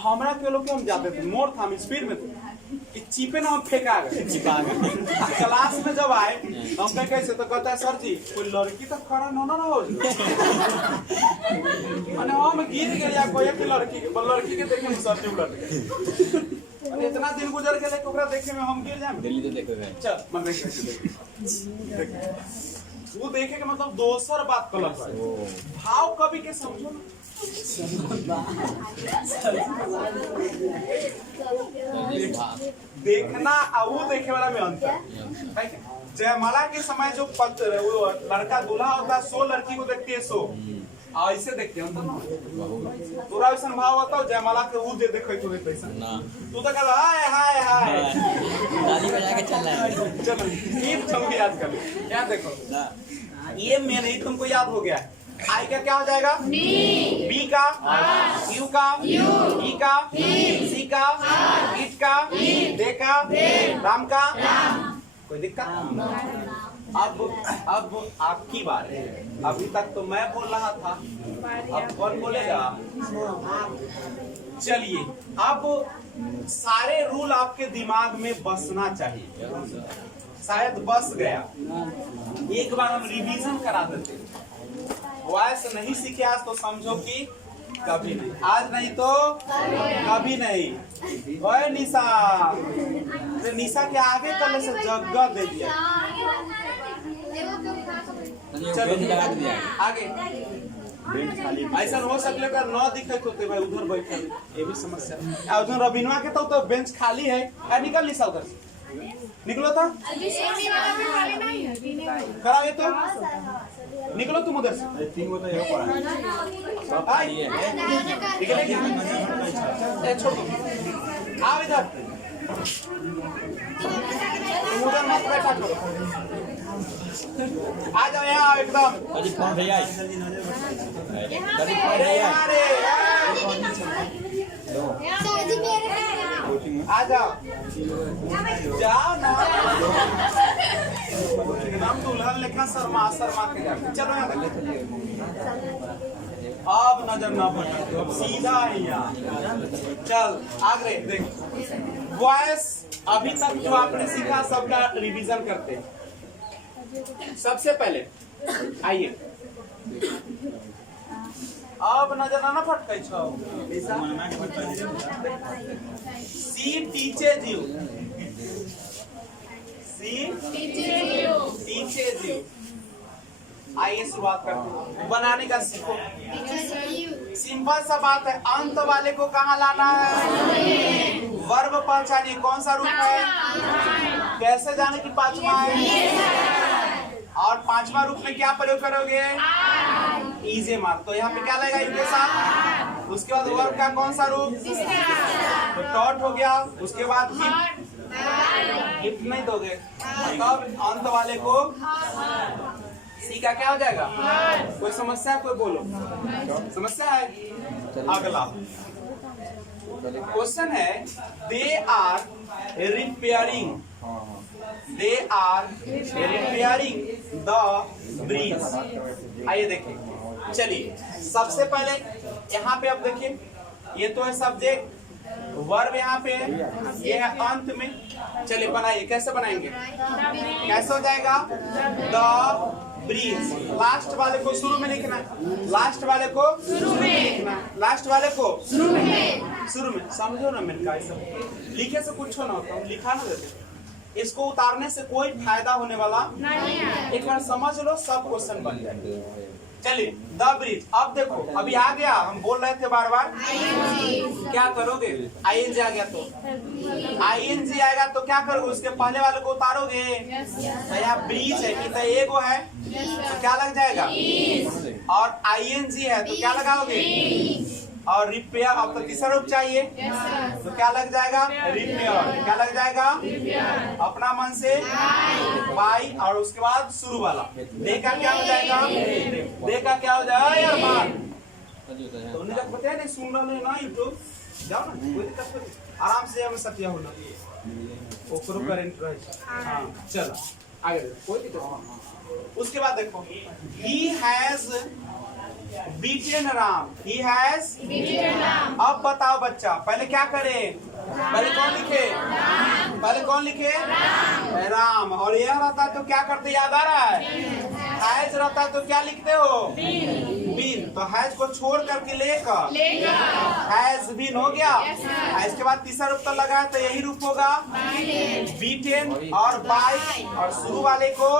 हमारा के लोग हम जाते थे, मोड़ था हम स्पीड में थे, चिपे ना हम फेंका गए क्लास में जब आए हम पे कैसे तो कहता है सर जी कोई लड़की तो खड़ा ना हो अने हम गिर गए या कोई एक लड़की के देखे में सर जी उलट गए, अरे इतना दिन गुजर गए लेकिन ओकरा देखे में हम गिर जाए, दिल्ली तो देखोगे चल मन में वो देखे के मतलब दोसर बात गलत है, भाव कभी के समझो देखना और वो देखे वाला में अंतर है। जयमाला के समय जो वो लड़का दूल्हा होता है 100 लड़की को देखती है 100, ऐसे देखते हैं अंतर ना, तोरा ऐसा भाव होता है जयमाला के वो दे देखे तो पैसा तू तो कह हाय हाय हाय ताली बजा के चल रहा है। चलो एक छम याद कर क्या देखो ये मेन ही तुमको याद हो गया। आई का क्या हो जाएगा, बी का, यू का, ई का, सी का, इट का, दे का, राम का, कोई दिक्कत? अब आपकी बात है, अभी तक तो मैं बोल रहा था, अब कौन बोलेगा? चलिए अब सारे रूल आपके दिमाग में बसना चाहिए, शायद बस गया, एक बार हम रिवीजन करा देते। वॉइस नहीं सीखे आज तो समझो कि कभी नहीं, आज नहीं तो कभी नहीं। ओए निशा, तो निशा के आगे कल से जगह दे दिया, चलो आगे ऐसा हो सकले का न दिखे तो भाई उधर बैठे, ये भी समस्या। उधर रबिनवा के तो बेंच खाली है, निकल निशा उधर से निकलो था कराओ तो निकलो तुम उधर से, छोड़ दो, आओ इधर, तुम उधर मत बैठा, छोड़ो आ जाओ यहाँ एकदम, आ जाओ जाओ ना, हम दुल्हन लेखा शर्मा के जाते, चलो यहाँ अब नजर ना पड़े, अब सीधा है यहाँ, चल आगे देख। वॉइस अभी तक जो आपने सीखा सबका रिवीजन करते हैं। सबसे पहले आइए, अब नजर ना फटके छो, see teaches you, see teaches you. आइए शुरुआत करते हैं, बनाने का सीखो। सिंपल सा बात है, अंत वाले को कहाँ लाना है, वर्ब पहचानिए कौन सा रूप है, कैसे जाने की पांचवा है, और पांचवा रूप में क्या प्रयोग करोगे, इजे मार, तो यहाँ पे क्या लगेगा इनके साथ, उसके बाद वर्ब का कौन सा रूप, तो टॉट हो गया, उसके बाद हिप नहीं दोगे, तब अंत वाले को सी का क्या हो जाएगा, कोई समस्या है, कोई बोलो समस्या है। अगला क्वेश्चन है, they are repairing, they are repairing the bridge. आइए देखिए, चलिए सबसे पहले यहाँ पे अब देखिए, ये तो है सब्जेक्ट, वर्ब यहाँ पे है, ये है अंत में। चलिए बनाइए, कैसे बनाएंगे, कैसे हो जाएगा, द ब्रीज। लास्ट वाले को शुरू में लिखना है, लास्ट वाले को शुरू में लिखना है, लास्ट वाले को शुरू में। समझो ना मेरे का, सब लिखे से कुछ ना होता, लिखा ना देते, इसको उतारने से कोई फायदा होने वाला नहीं है। एक बार समझ लो, सब क्वेश्चन बन जाएंगे। चलिए, द ब्रिज। अब देखो, अभी आ गया, हम बोल रहे थे बार बार, क्या करोगे, ING आ गया तो ING आएगा तो क्या करोगे, उसके पहले वाले को उतारोगे। तो यहाँ ब्रिज है, कितना एगो है तो क्या लग जाएगा, और ING है तो क्या लगाओगे, और रिपेयर। अब तो तीसरा रूप चाहिए तो क्या लग जाएगा, रिपेयर। क्या लग जाएगा, अपना मन से बाई, और उसके बाद शुरू वाला दे का क्या हो जाएगा, दे का क्या हो जाएगा यार मान। तो उन्हें जब पता है नहीं, सुन रहे ना यूट्यूब, जाओ ना, कोई दिक्कत नहीं, आराम से हमें सत्या होना वो करो करेंट रहे। हाँ चलो आगे, कोई दिक्कत नहीं। उसके बाद देखो, he has beaten Ram, he has beaten Ram. अब बताओ बच्चा, पहले क्या करें, पहले कौन लिखे, पहले कौन लिखे, राम। और यह रहता तो क्या करते, याद आ रहा है, हैज रहता तो क्या लिखते हो, बीन। तो हैज को छोड़ करके लेकर हैज बीन हो गया। इसके बाद तीसरा रूप तो लगा है, तो यही रूप होगा, बीटेन और बाई, और शुरू वाले को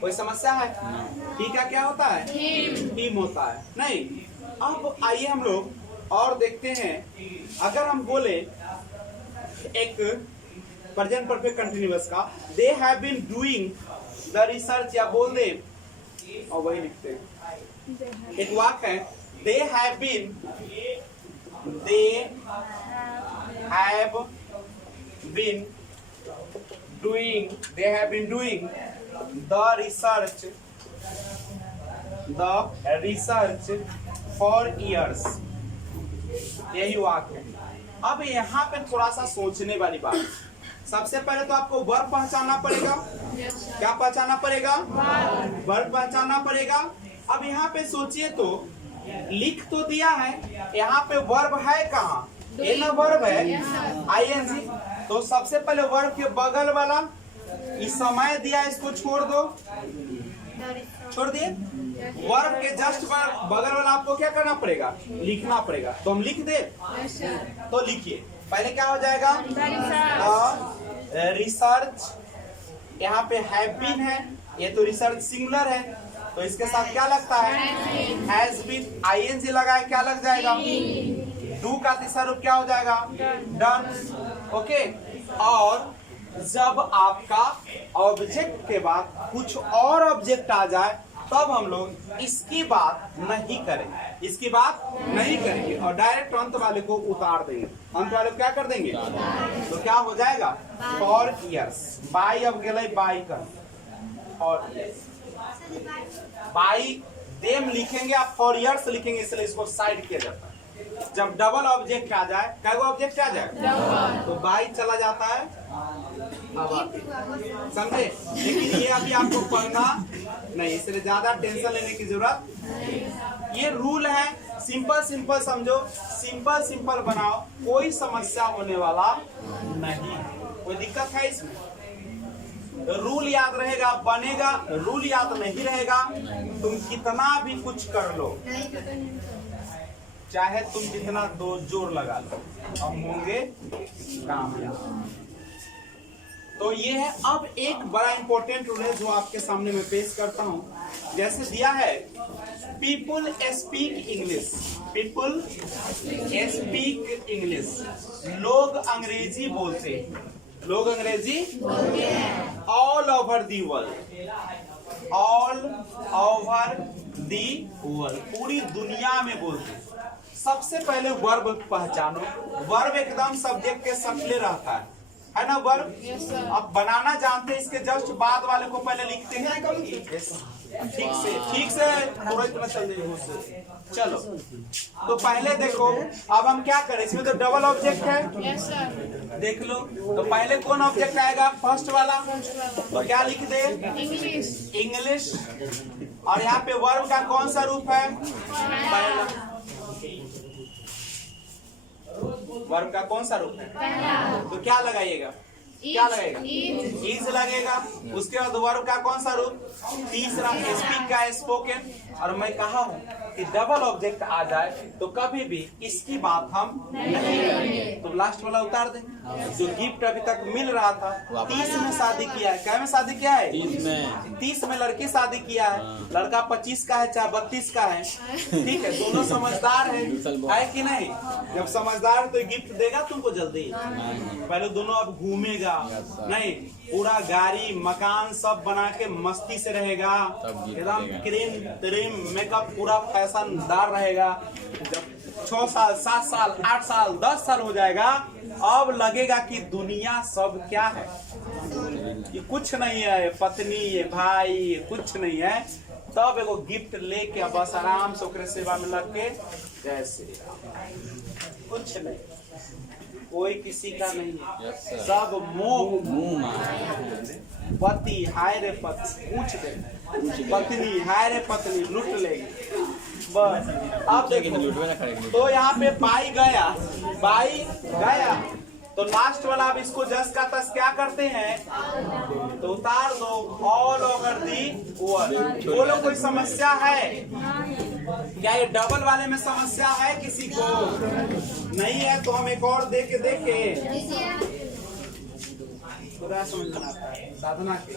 कोई समस्या है, ही का क्या होता है, हिम होता है नहीं। अब आइए हम लोग और देखते हैं, अगर हम बोले एक प्रेजेंट परफेक्ट कंटिन्यूअस का, they have been doing the research, या बोल दे और वही लिखते हैं। एक वाक्य है, they have been doing the research for years, यही वाक्य है। अब यहाँ पे थोड़ा सा सोचने वाली बात, सबसे पहले तो आपको वर्ब पहचानना पड़ेगा। क्या पहचानना पड़ेगा, वर्ब पहचानना पड़ेगा। अब यहाँ पे सोचिए तो, लिख तो दिया है, यहाँ पे वर्ब है कहाँ, ये ना वर्ब है ING। तो सबसे पहले वर्ब के बगल वाला इस समय दिया, इसको छोड़ दो, छोड़ दिए। वर्ब के जस्ट बगल वाला आपको क्या करना पड़ेगा, लिखना पड़ेगा। तो हम लिख दे, तो लिखिए, पहले क्या हो जाएगा, रिसर्च। यहाँ पे हैव बीन है, ये तो रिसर्च सिंगुलर है, तो इसके साथ क्या लगता है, हैज बीन। ING लगा है, क्या लग जाएगा, डू का तीसरा रूप क्या हो जाएगा, डन। ओके, और जब आपका ऑब्जेक्ट के बाद कुछ और ऑब्जेक्ट आ जाए, तब हम लोग इसकी बात नहीं करेंगे, इसकी बात नहीं करेंगे, और डायरेक्ट अंत वाले को उतार देंगे। अंत वाले को क्या कर देंगे, तो क्या हो जाएगा, फॉर इयर्स। बाई अब गए बाई कर, और बाई देम लिखेंगे, आप फॉर इयर्स लिखेंगे, इसलिए इसको साइड किया जाता है। जब डबल ऑब्जेक्ट आ जाए, क्या ऑब्जेक्ट आ जाए, तो बाई चला जाता है, समझे। लेकिन ये अभी आपको पढ़ना नहीं, इसलिए ज्यादा टेंशन लेने की जरूरत। ये रूल है, सिंपल सिंपल समझो, सिंपल सिंपल बनाओ, कोई समस्या होने वाला नहीं। कोई दिक्कत है इसमें, रूल याद रहेगा बनेगा, रूल याद नहीं रहेगा, तुम कितना भी कुछ कर लो, चाहे तुम जितना दो जोर लगा लो, हम होंगे कामयाब। तो ये है। अब एक बड़ा इंपॉर्टेंट रूल है जो आपके सामने मैं पेश करता हूं। जैसे दिया है, people speak English, people speak English, लोग अंग्रेजी बोलते हैं, लोग अंग्रेजी all over the world, all over the world, पूरी दुनिया में बोलते हैं। सबसे पहले वर्ब पहचानो, वर्ब एकदम सब्जेक्ट के सटले रहता है ना वर्ब। अब बनाना जानते हैं, इसके जस्ट बाद वाले को पहले लिखते हैं, ठीक से थोड़ा इतना चलो। तो पहले देखो, अब हम क्या करें, इसमें तो डबल ऑब्जेक्ट है, देख लो। तो पहले कौन ऑब्जेक्ट आएगा? फर्स्ट वाला। तो क्या लिख दे? इंग्लिश। और यहाँ पे वर्ब का कौन सा रूप है? पहला। वर्ब का कौन सा रूप है? तो क्या लगाइएगा? क्या लगेगा? इज लगेगा। उसके बाद वर्ब का कौन सा रूप? तीसरा। स्पीक का स्पोकन। और मैं कहा हूँ कि डबल ऑब्जेक्ट आ जाए तो कभी भी इसकी बात हम नहीं करेंगे। तो लास्ट वाला उतार दे। जो गिफ्ट अभी तक मिल रहा था, 30 में शादी किया है। क्या में शादी किया है? 30 में लड़की शादी किया है। लड़का 25 का है चाहे 32 का है, ठीक है। दोनों समझदार है कि नहीं? जब समझदार तो गिफ्ट देगा तुमको जल्दी। पहले दोनों अब घूमेगा नहीं, पूरा गाड़ी मकान सब बना के मस्ती से रहेगा, एकदम क्रीम क्रीम मेकअप पूरा फैशनदार रहेगा। जब 6 साल 7 साल 8 साल 10 साल हो जाएगा, अब लगेगा कि दुनिया सब क्या है, ये कुछ नहीं है, पत्नी ये भाई ये कुछ नहीं है। तब एगो गिफ्ट लेके बस आराम से ओकरे सेवा में लग के जय श्री राम। कुछ नहीं, कोई किसी का नहीं है, सब मोह। पति हाय रे पति पूछ दे, पत्नी हाय रे पत्नी लूट लेगी बस। अब देखो तो यहाँ पे बाई गया तो लास्ट वाला अब इसको जस का तस क्या करते हैं? तो उतार दो ऑल ओवर दी वर्ल्ड। बोलो कोई समस्या है क्या? ये डबल वाले में समस्या है किसी को? नहीं है तो हम एक और दे के देखे। पूरा समझ में आता है, साधना के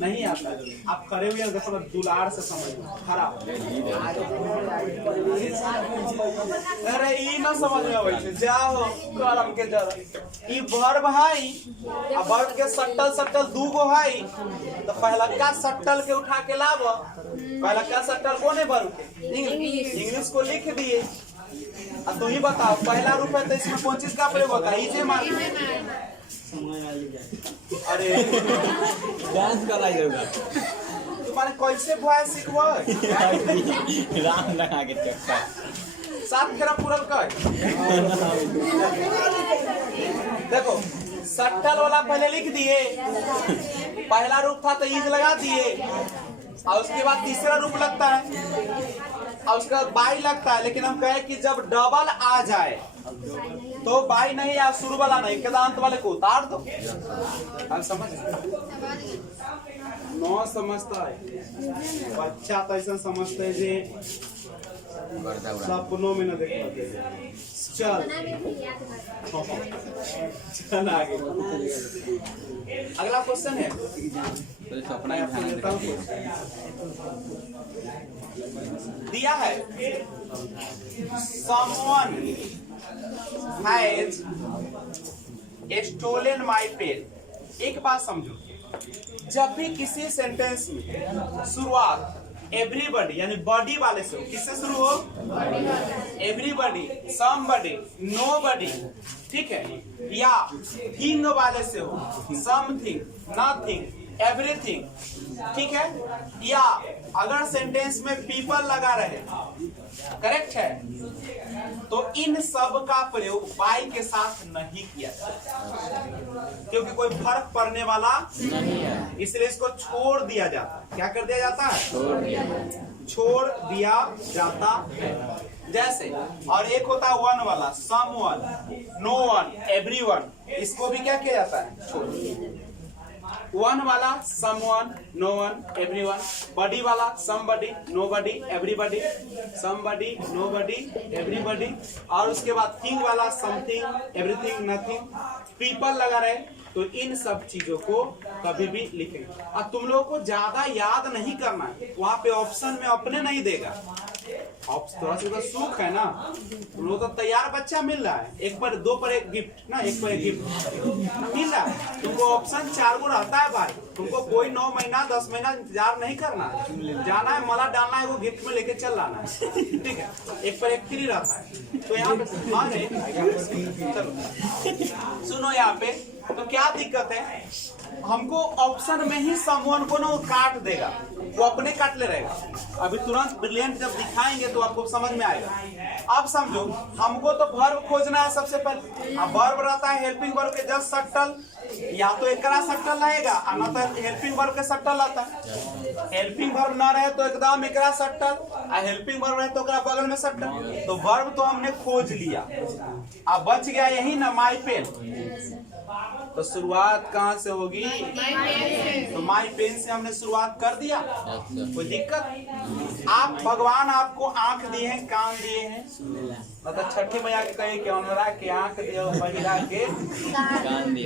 नहीं आता है। आप खड़े हुए देखो दुलार से समझ खड़ा। अरे ये ना समझ में आवे जाओ करम के जरा ई वर्ब है। अब वर्ब के सट्टल दूगो है। तो पहला का सट्टल के उठा के लाव। पहला का सट्टल कौन है? वर्ब के इंग्लिश को लिख दिए। अब तू ही बताओ पहला रूप है तो इसमें कौन चीज का प्रयोग होता है? इजे मान। अरे डांस कर रही होगा तुम्हारे कैसे भॉइस सीखबो? राम लगा के चक्का 7 फेरा पूरल कर। देखो सट्टल वाला पहले लिख दिए, पहला रूप था तो ईज लगा दिए, और उसके बाद तीसरा रूप लगता है, और उसके बाद बाई लगता है। लेकिन हम कहे कि जब डबल आ जाए तो बाई नहीं या शुरू वाला नहीं, केदांत वाले को उतार दो। हम समझ न समझता है बच्चा तो ऐसा समझते है जे सपनों में न देख पाते। चल आगे अगला क्वेश्चन है। दिया है someone has stolen my pen। एक बात समझो, जब भी किसी सेंटेंस में शुरुआत एवरीबॉडी यानी बॉडी वाले से हो, किससे शुरू हो? एवरीबॉडी, समबॉडी, नोबॉडी, ठीक है, या थिंग वाले से हो, समथिंग, नथिंग, एवरीथिंग, ठीक है, या अगर सेंटेंस में पीपल लगा रहे, करेक्ट है, तो इन सब का प्रयोग बाई के साथ नहीं किया जाता क्योंकि कोई फर्क पड़ने वाला नहीं है, इसलिए इसको छोड़ दिया जाता है। क्या कर दिया जाता है? छोड़ दिया जाता है। जैसे और एक होता है वन वाला, समवन, नो वन, एवरीवन, इसको भी क्या किया जाता है? छोड़। वन वाला someone, no one, everyone, body वाला somebody, nobody, everybody, somebody, nobody, everybody, और उसके बाद थिंग वाला something, everything, nothing, people लगा रहे, तो इन सब चीजों को कभी भी लिखेंगे। और तुम लोगों को ज्यादा याद नहीं करना है, वहाँ पे ऑप्शन में अपने नहीं देगा। थोड़ा सा सुख है ना, तुम लोग तो तैयार बच्चा मिल रहा है, एक पर दो पर एक गिफ्ट ना, एक पर एक गिफ्ट मिल रहा है। तुमको ऑप्शन 4 गो रहता है भाई, तुमको कोई 9 महीना 10 महीना इंतजार नहीं करना है, जाना है मला डालना है, वो गिफ्ट में लेके चल लाना है, ठीक है, एक पर एक फ्री रहता है। तो यहाँ पे चलो सुनो, यहाँ पे तो क्या दिक्कत है? हमको ऑप्शन में ही समवन को ना वो काट देगा, वो अपने काट ले रहेगा। अभी तुरंत ब्रिलियंट जब दिखाएंगे तो आपको समझ में आएगा। अब समझो, हमको तो वर्ब खोजना है सबसे पहले। अब वर्ब रहता है हेल्पिंग वर्ब के जस्ट सटल, या तो एकरा सटल रहेगा और ना तो हेल्पिंग वर्ब के सटल रहता है। हेल्पिंग वर्ब ना रहे तो एकदम एकरा सटल, और हेल्पिंग वर्ब रहे तो एकरा बगल में सटल। तो वर्ब तो हमने खोज लिया, अब बच गया यही ना, माई पेन। तो शुरुआत कहाँ से होगी? तो माई पेन से हमने शुरुआत कर दिया। कोई दिक्कत? आप भगवान आपको आंख दिए हैं, कान दिए हैं, मतलब छठी मैया के कहे कि अनरा के आंख दिया, बहिरा के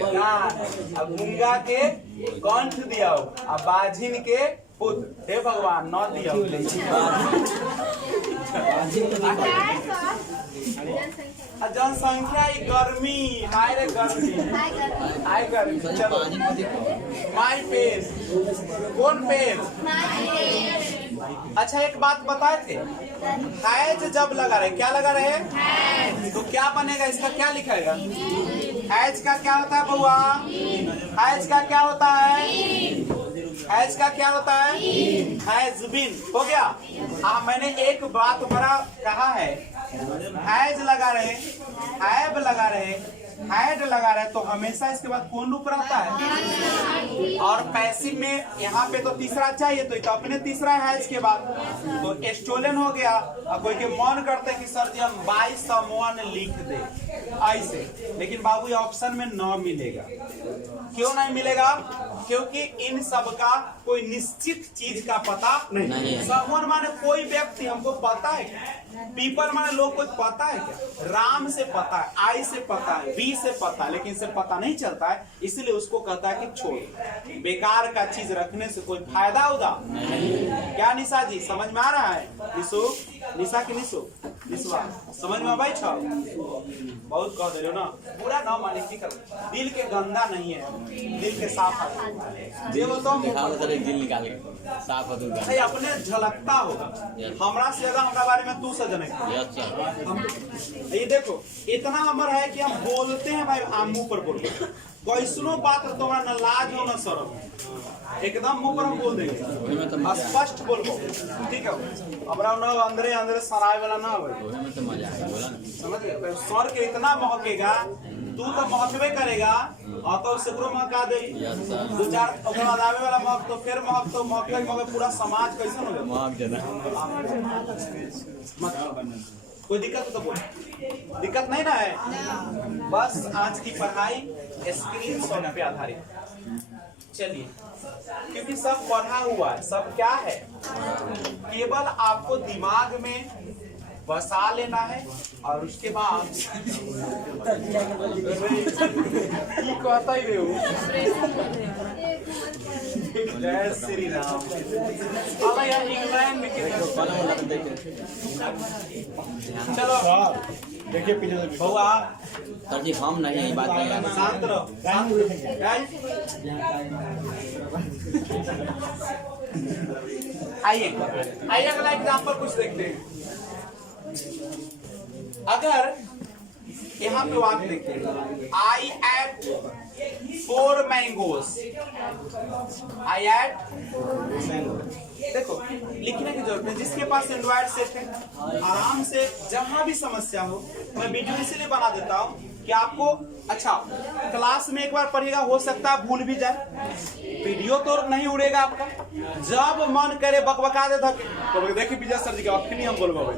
कान, अब गूंगा के कंठ दिया, अब बाझिन के पुत्र। हे भगवान न दिया। जनसंख्या गर्मी, हाय रे गर्मी, हाय गर्मी। चलो माई पेज, कौन पेज? अच्छा एक बात बताए थे, हैज जब लगा रहे, क्या लगा रहे? तो क्या बनेगा इसका, क्या लिखेगा? हैज का क्या होता है बउआ? हैज का क्या होता है? हैज का क्या होता है? Has been. हो गया। मैंने एक बात बड़ा कहा है, हैज लगा रहे, हैव लगा रहे, हैड लगा रहे, तो हमेशा इसके बाद कौन रूप रहता है? और पैसिव में यहाँ पे तो तीसरा चाहिए, तो अपने तीसरा हैज के बाद तो स्टोलन हो गया। अब कोई के मन करते कि सर जी हम बाय समवन लिख दे ऐसे, लेकिन बाबू ये ऑप्शन में न मिलेगा। क्यों नहीं मिलेगा? क्योंकि इन सब का कोई निश्चित चीज का पता नहीं। समवन माने कोई व्यक्ति, हमको पता है क्या? पीपल माने लोग को पता है क्या? राम से पता है, आई से पता है, बी से पता है, लेकिन इसे पता नहीं चलता है, इसलिए उसको कहता है कि छोड़। बेकार का चीज रखने से कोई फायदा होगा क्या? निशा जी समझ में आ रहा है? निशु, निशा की निशु, निशुआ समझ में भाई? छो बहुत कह दे रहे हो ना, पूरा ना माने की कर, दिल के गंदा नहीं है, दिल के साफ है। जे बताओ दिल निकाल के साफ है, अपने झलकता होगा। हमरा से ज्यादा हमारा बारे में तू सजने। ये देखो इतना अमर है कि हम बोलते हैं भाई, हम मुंह पर बोलते हैं, कैसनो बात तो न लाज हो न शर्म, एकदम मुंह पर हम बोल देंगे, स्पष्ट बोलबो, ठीक है? हमरा न अंदर अंदर सराय वाला ना हो, समझ गए? सर के इतना महकेगा, तू तो महकबे करेगा, और तो सकरो महका दे, दो चार आवे वाला महक, तो फिर महक, तो महक पूरा समाज कैसे हो जाए? कोई दिक्कत तो बोल, दिक्कत नहीं ना है? बस आज की पढ़ाई स्क्रीन शॉट पे आधारित। चलिए, क्योंकि सब पढ़ा हुआ है, सब क्या है, केवल आपको दिमाग में बसा लेना है, और उसके बाद कहता ही जय श्री राम। अब यार इंग्लैंड में चलो देखिए पीछे बउआ सर जी हम नहीं बात करें, शांत रहो, शांत आइए अगला एग्जाम्पल कुछ देखते हैं। अगर यहाँ पे वाक्य देखते हैं, आई एट 4 मैंगोज, आई एट, देखो लिखने की जरूरत है, जिसके पास एंड्रॉइड सेट है आराम से जहां भी समस्या हो, मैं वीडियो इसलिए बना देता हूँ कि आपको, अच्छा क्लास में एक बार पढ़िएगा, हो सकता है भूल भी जाए, वीडियो तो नहीं उड़ेगा आपका, जब मन करे बकबका दे धके, तो देखिए विजय सर जी का अखनी हम बोलबो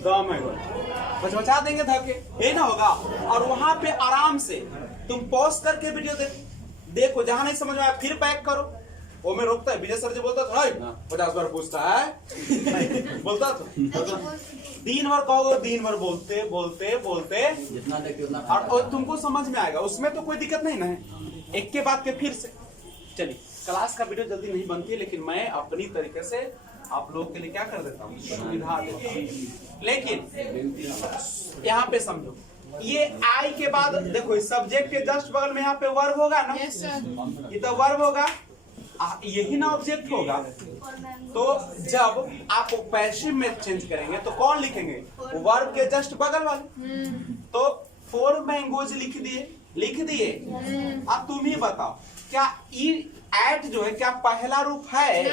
दम है, बचा देंगे धके, ये ना होगा। और वहां पे आराम से तुम पॉज करके वीडियो देखो, जहां नहीं समझ में आया फिर बैक करो। वो में रोकता है, विजय सर जी बोलता था 50 बार पूछता है बोलता था, दिन भर कहोगे, दिन भर बोलते बोलते बोलते जितना देखते उतना, और तुमको समझ में आएगा, उसमें तो कोई दिक्कत नहीं ना है। एक के बाद के फिर से चलिए, क्लास का वीडियो जल्दी नहीं बनती है, लेकिन मैं अपनी तरीके से आप लोगों के लिए क्या कर देता हूँ, सुविधा देता हूँ। लेकिन यहाँ पे समझो, ये आई के बाद देखो सब्जेक्ट के जस्ट बगल में यहाँ पे वर्ब होगा ना, ये तो वर्ब होगा, यही ना ऑब्जेक्ट होगा। तो जब आप पैसिव में चेंज करेंगे तो कौन लिखेंगे? वर्ब के जस्ट बगल वाले। तो 4 मैंगोज लिख दिए, अब तुम ही बताओ क्या एट जो है क्या पहला रूप है?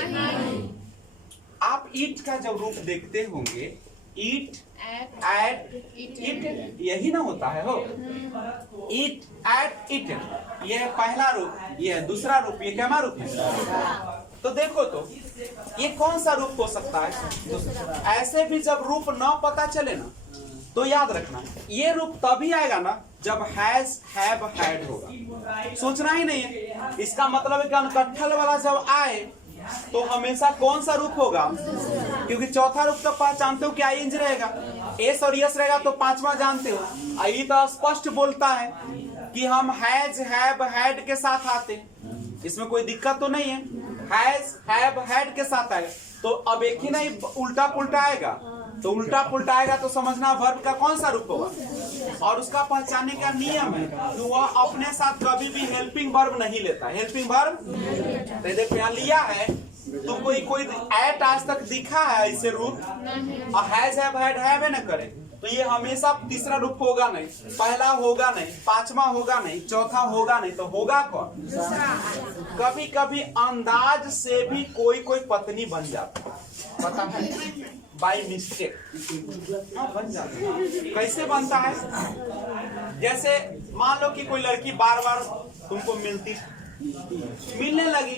आप ईट का जब रूप देखते होंगे, ईट एट इट, यही ना होता है हो। ईट एट इट, ये है पहला रूप, ये है दूसरा रूप, ये क्या रूप है? तो देखो तो ये कौन सा रूप हो सकता है? ऐसे भी जब रूप न पता चले ना तो याद रखना ये रूप तभी आएगा ना जब हैज हैव हैड होगा। सोचना ही नहीं है। इसका मतलब है कि अनकट्ठल वाला जब आए तो हमेशा कौन सा रूप होगा? क्योंकि चौथा रूप तो पहचानते हो कि आईएनजी रहेगा, एस और यस रहेगा तो पांचवा जानते हो। आई तो स्पष्ट बोलता है कि हम हैज हैव हैड के साथ आते, इसमें कोई दिक्कत तो नहीं है। हैज हैव हैड के साथ आएगा तो अब एक ही नहीं उल्टा पुल्टा आएगा, तो उल्टा पुल्टा आएगा तो समझना वर्ब का कौन सा रूप होगा। और उसका पहचानने का नियम है कि वह अपने साथ कभी भी हेल्पिंग वर्ब नहीं लेता। हेल्पिंग वर्ब तो देखो यहाँ लिया है, तुमको कोई एट आज तक दिखा है इसे रूप? और हैज हैव हैड हैव न करे तो ये हमेशा तीसरा रूप होगा नहीं, पहला होगा नहीं, पांचवा होगा नहीं, चौथा होगा नहीं, तो होगा कौन? कभी कभी अंदाज से भी कोई कोई पत्नी बन जाता है, पता है, बाय मिस्टेक बन जाता है। कैसे बनता है? जैसे मान लो कि कोई लड़की बार बार तुमको मिलने लगी,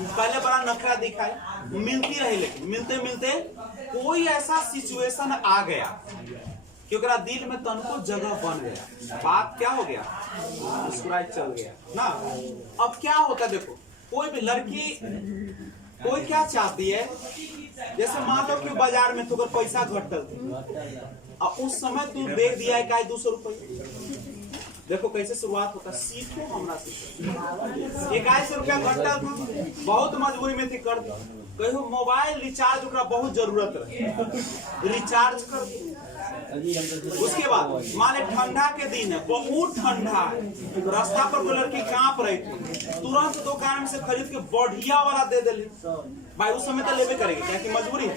पहले बड़ा नखरा दिखाई, मिलती रही, लेकिन मिलते मिलते कोई ऐसा सिचुएशन आ गया कि ओकरा दिल में तनको जगह बन गया, बात क्या हो गया, मुस्कुराए चल गया ना। अब क्या होता है देखो, कोई भी लड़की कोई क्या चाहती है, जैसे मान लो कि बाजार में तो पैसा घटल और उस समय तू दे दिया है का 200 रुपये। देखो कैसे शुरुआत होता है, सीखो हमरा से। 21 रुपया घटल था, बहुत मजबूरी में थी, कर कहो मोबाइल रिचार्ज ओकरा बहुत जरूरत रहे, रिचार्ज कर। उसके बाद मान ले ठंडा के दिन है, बहुत ठंडा है, रास्ता पर कोई लड़की कांप रही थी, तुरंत दुकान से खरीद के बढ़िया वाला दे दिली भाई, उस समय तो लेवे करेगी क्या कि मजबूरी है।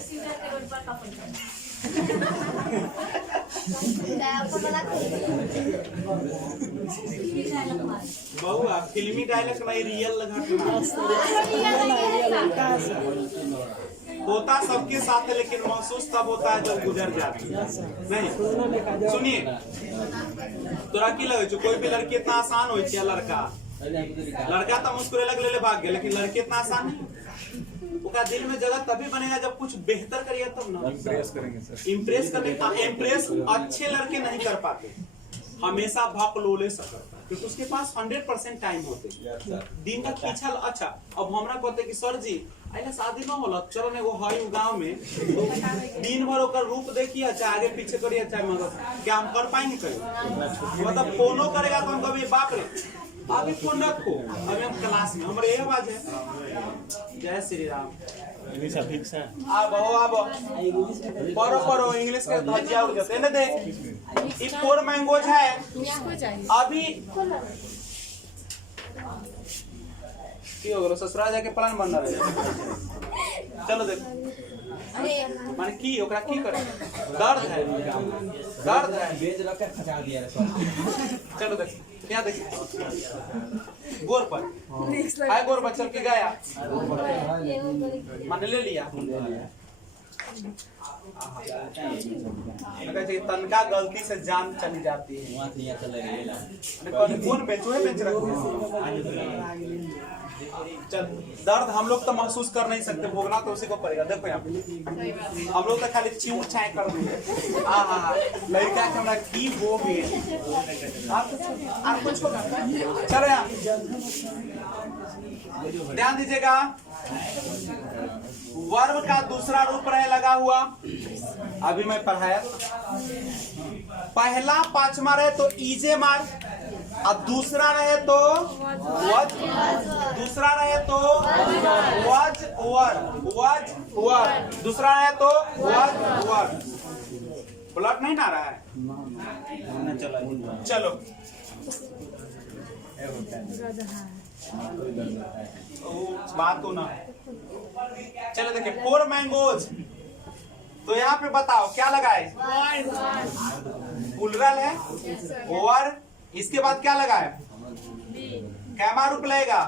बहुआ फिल्मी डायलॉग नहीं, रियल होता सबके साथ है, लेकिन महसूस तब होता है जब गुजर जाती है। नहीं सुनिए, तोरा की लगे कोई भी लड़की इतना आसान हो, लड़का तो मुस्कुरे लग ले भाग गया, लेकिन लड़की इतना आसान नहीं। उसका दिल में जगह तभी बनेगा जब कुछ बेहतर करिए तब ना। इम्प्रेस करेंगे सर, इम्प्रेस करने का इम्प्रेस अच्छे लड़के नहीं कर पाते, हमेशा भकलोले से करता है, क्योंकि उसके पास 100% टाइम होते दिन का पीछा। अच्छा अब हमरा कहते कि सर जी ऐसा शादी ना होला, चलो ने वो हाई गांव में तो दिन भर ओकर रूप देखिए, चाहे आगे पीछे करिए, चाहे मगर क्या हम कर पाएंगे? करिए मतलब फोनो करेगा तो हम कभी बाप रे अभी फोन रखो, अभी हम क्लास में, हमारे यह बात है। जय श्री राम। पढ़ो इंग्लिश के धज्जिया उड़ जाते हैं। देख ये 4 मैंगोज है, अभी की हो गया ससुराल जाके प्लान बन रहा है। चलो देखो माने की ओकरा की करे, दर्द है, दर्द है, बेच रख के खचा दिया है। चलो देख क्या देख गोर पर आए, गोर पर चल के गया, मैंने ले लिया। तनका गलती से जान चली जाती है। कौन बेचो है, बेच रहा। चल दर्द हम लोग तो महसूस कर नहीं सकते, भोगना तो उसी को पड़ेगा। देखो यहाँ हम लोग तो खाली चिऊ छाए कर देंगे। लड़का के हमरा की वो भी आप कुछ को चलो यहाँ ध्यान दीजिएगा। वर्ब का दूसरा रूप रहे लगा हुआ, अभी मैं पढ़ाया। पहला पांचवा रहे तो ईजे मार, अब दूसरा रहे तो वज, दूसरा रहे तो वज वर, वज वर, दूसरा रहे तो वज वर। ब्लड नहीं ना रहा है, चलो बात तो ना। चलो देखिए 4 मैंगोज, तो यहाँ पे बताओ क्या लगाए, प्लुरल है, और इसके बाद क्या लगाए, कैमा रूप लगेगा?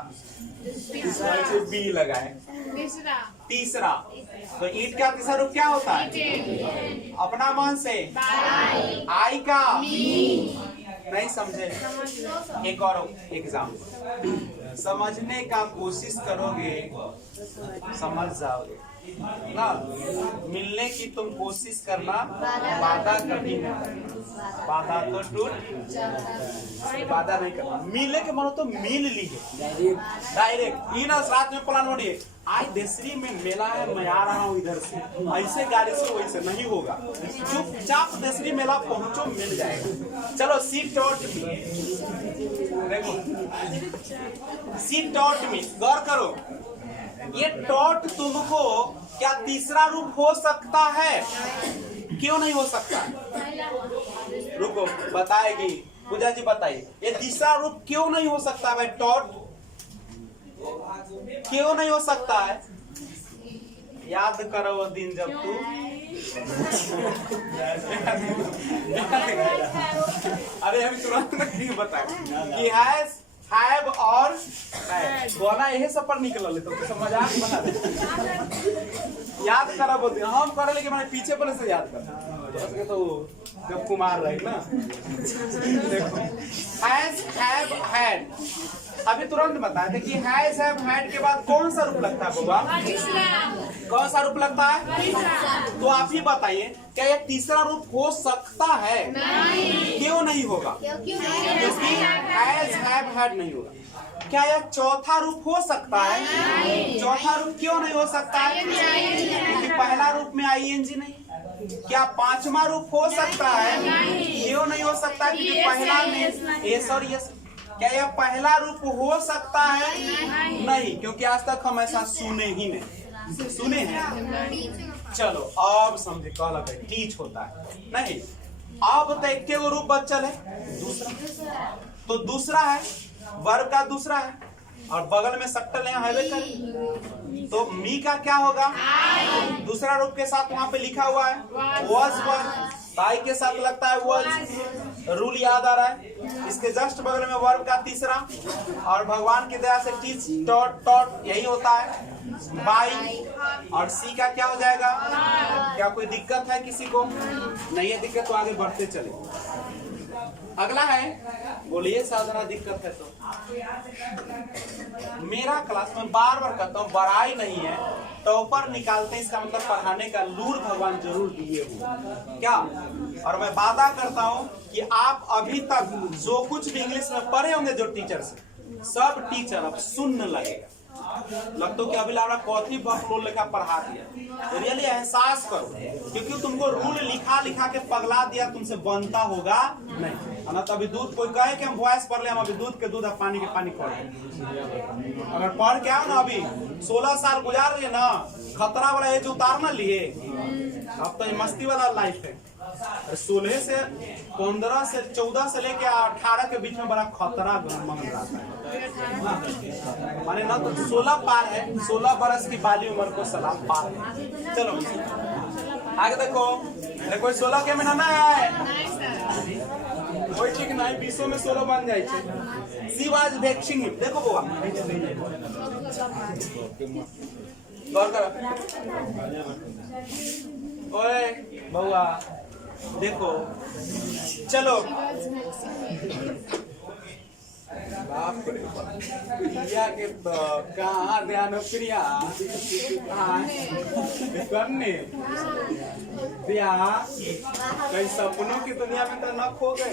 बी लगाए। तीसरा तीसरा, तो ईट का तीसरा रूप क्या होता है? अपना मन से आई का नहीं समझे? एक और एग्जाम्पल समझने का कोशिश करोगे समझ जाओगे ना। मिलने की तुम कोशिश करना, वादा कभी नहीं करना, वादा तो टूट, वादा नहीं करना। मिलने के मानो तो मिल लीजिए डायरेक्ट। ये ना रात में प्लान बनिए, आज देसरी में मेला है, मैं आ रहा हूँ इधर से, ऐसे गाड़ी से वैसे नहीं होगा। चुपचाप देसरी मेला पहुंचो, मिल जाएगा। चलो सीट टॉट मी, देखो सीट टॉट मी, गौर करो। ये टॉट तुमको क्या तीसरा रूप हो सकता है? क्यों नहीं हो सकता? रुको बताएगी पूजा जी, बताइए ये तीसरा रूप क्यों नहीं हो सकता भाई? टॉट क्यों नहीं हो सकता है? याद करो वो दिन जब तू अरे अभी तुरंत नहीं बताए कि हैव और बोला यही सब पर निकल तो मजाक बना दे। याद करा बोलते हम करे, लेकिन मैंने पीछे पहले से याद कर तो जब कुमार रहे ना। देखो हैज हैव हैड, अभी तुरंत बताए थे कि हैज हैव हैड के बाद कौन सा रूप लगता है बाबा? कौन सा रूप लगता है? तो आप ही बताइए, क्या यह तीसरा रूप हो सकता है? क्यों नहीं होगा? क्योंकि हैज हैव हैड नहीं होगा। क्या यह चौथा रूप हो सकता है? चौथा रूप क्यों नहीं हो सकता है? क्योंकि पहला रूप में आईएनजी नहीं। क्या पांचवा रूप हो सकता है? क्यों नहीं हो सकता? क्योंकि पहला में एस और यस। क्या यह पहला रूप हो सकता है? नहीं, क्योंकि आज तक हम ऐसा सुने ही नहीं, सुने हैं। चलो अब समझे, कल टीच होता है नहीं। अब तो एक के रूप बचल है, दूसरा। तो दूसरा है वर्ब का दूसरा है, और बगल में सट्टल यहाँ हैवे कर, तो मी का क्या होगा? दूसरा रूप के साथ वहां पे लिखा हुआ है was वर्ब, ताई के साथ लगता है was। रूल याद आ रहा है? इसके जस्ट बगल में वर्ब का तीसरा, और भगवान की दया से टीच टॉट टॉट यही होता है बाई, और सी का क्या हो जाएगा? क्या कोई दिक्कत है किसी को? नहीं है दिक्कत तो आगे बढ़ते चले। अगला है, बोलिए साधना दिक्कत है तो। मेरा क्लास में बार बार कहता हूँ, बड़ाई नहीं है, टॉपर निकालते हैं, इसका मतलब पढ़ाने का लूर भगवान जरूर दिए हो क्या। और मैं वादा करता हूँ कि आप अभी तक जो कुछ भी इंग्लिश में पढ़े होंगे जो टीचर से, सब टीचर अब सुनने लगेगा। लगता कि अभी लावड़ा कॉथी बकलोल लेखा पढ़ा दिया, तो रियली एहसास करो, क्योंकि तुमको रूल लिखा लिखा के पगला दिया, तुमसे बनता होगा नहीं। ना तो अभी दूध कोई कहे कि हम वॉइस पढ़ ले, हम अभी दूध के दूध, पानी के पानी पढ़ ले। अगर पढ़ के आओ ना, अभी 16 साल गुजार लिए ना, खतरा वाला एज उतार ना लिए, अब तो ये मस्ती वाला लाइफ है। 16 से 15 से 14 से लेके 18 के बीच में बड़ा खतरा मंगल रहा है, माने ना तो 16 पार है, 16 बरस की बाली उम्र को सलाम पार है। चलो आगे देखो, कोई 16 के महीना ना है, कोई ठीक नहीं, 20 में 16 बन जाए। सी वाज वैक्सिंग हिम, देखो बुआ गौर करो, ओए बउआ देखो, चलो बाप रे प्रिया के तो कहाँ ध्यान हो, प्रिया करने प्रिया कई सपनों की दुनिया में तो न खो गए।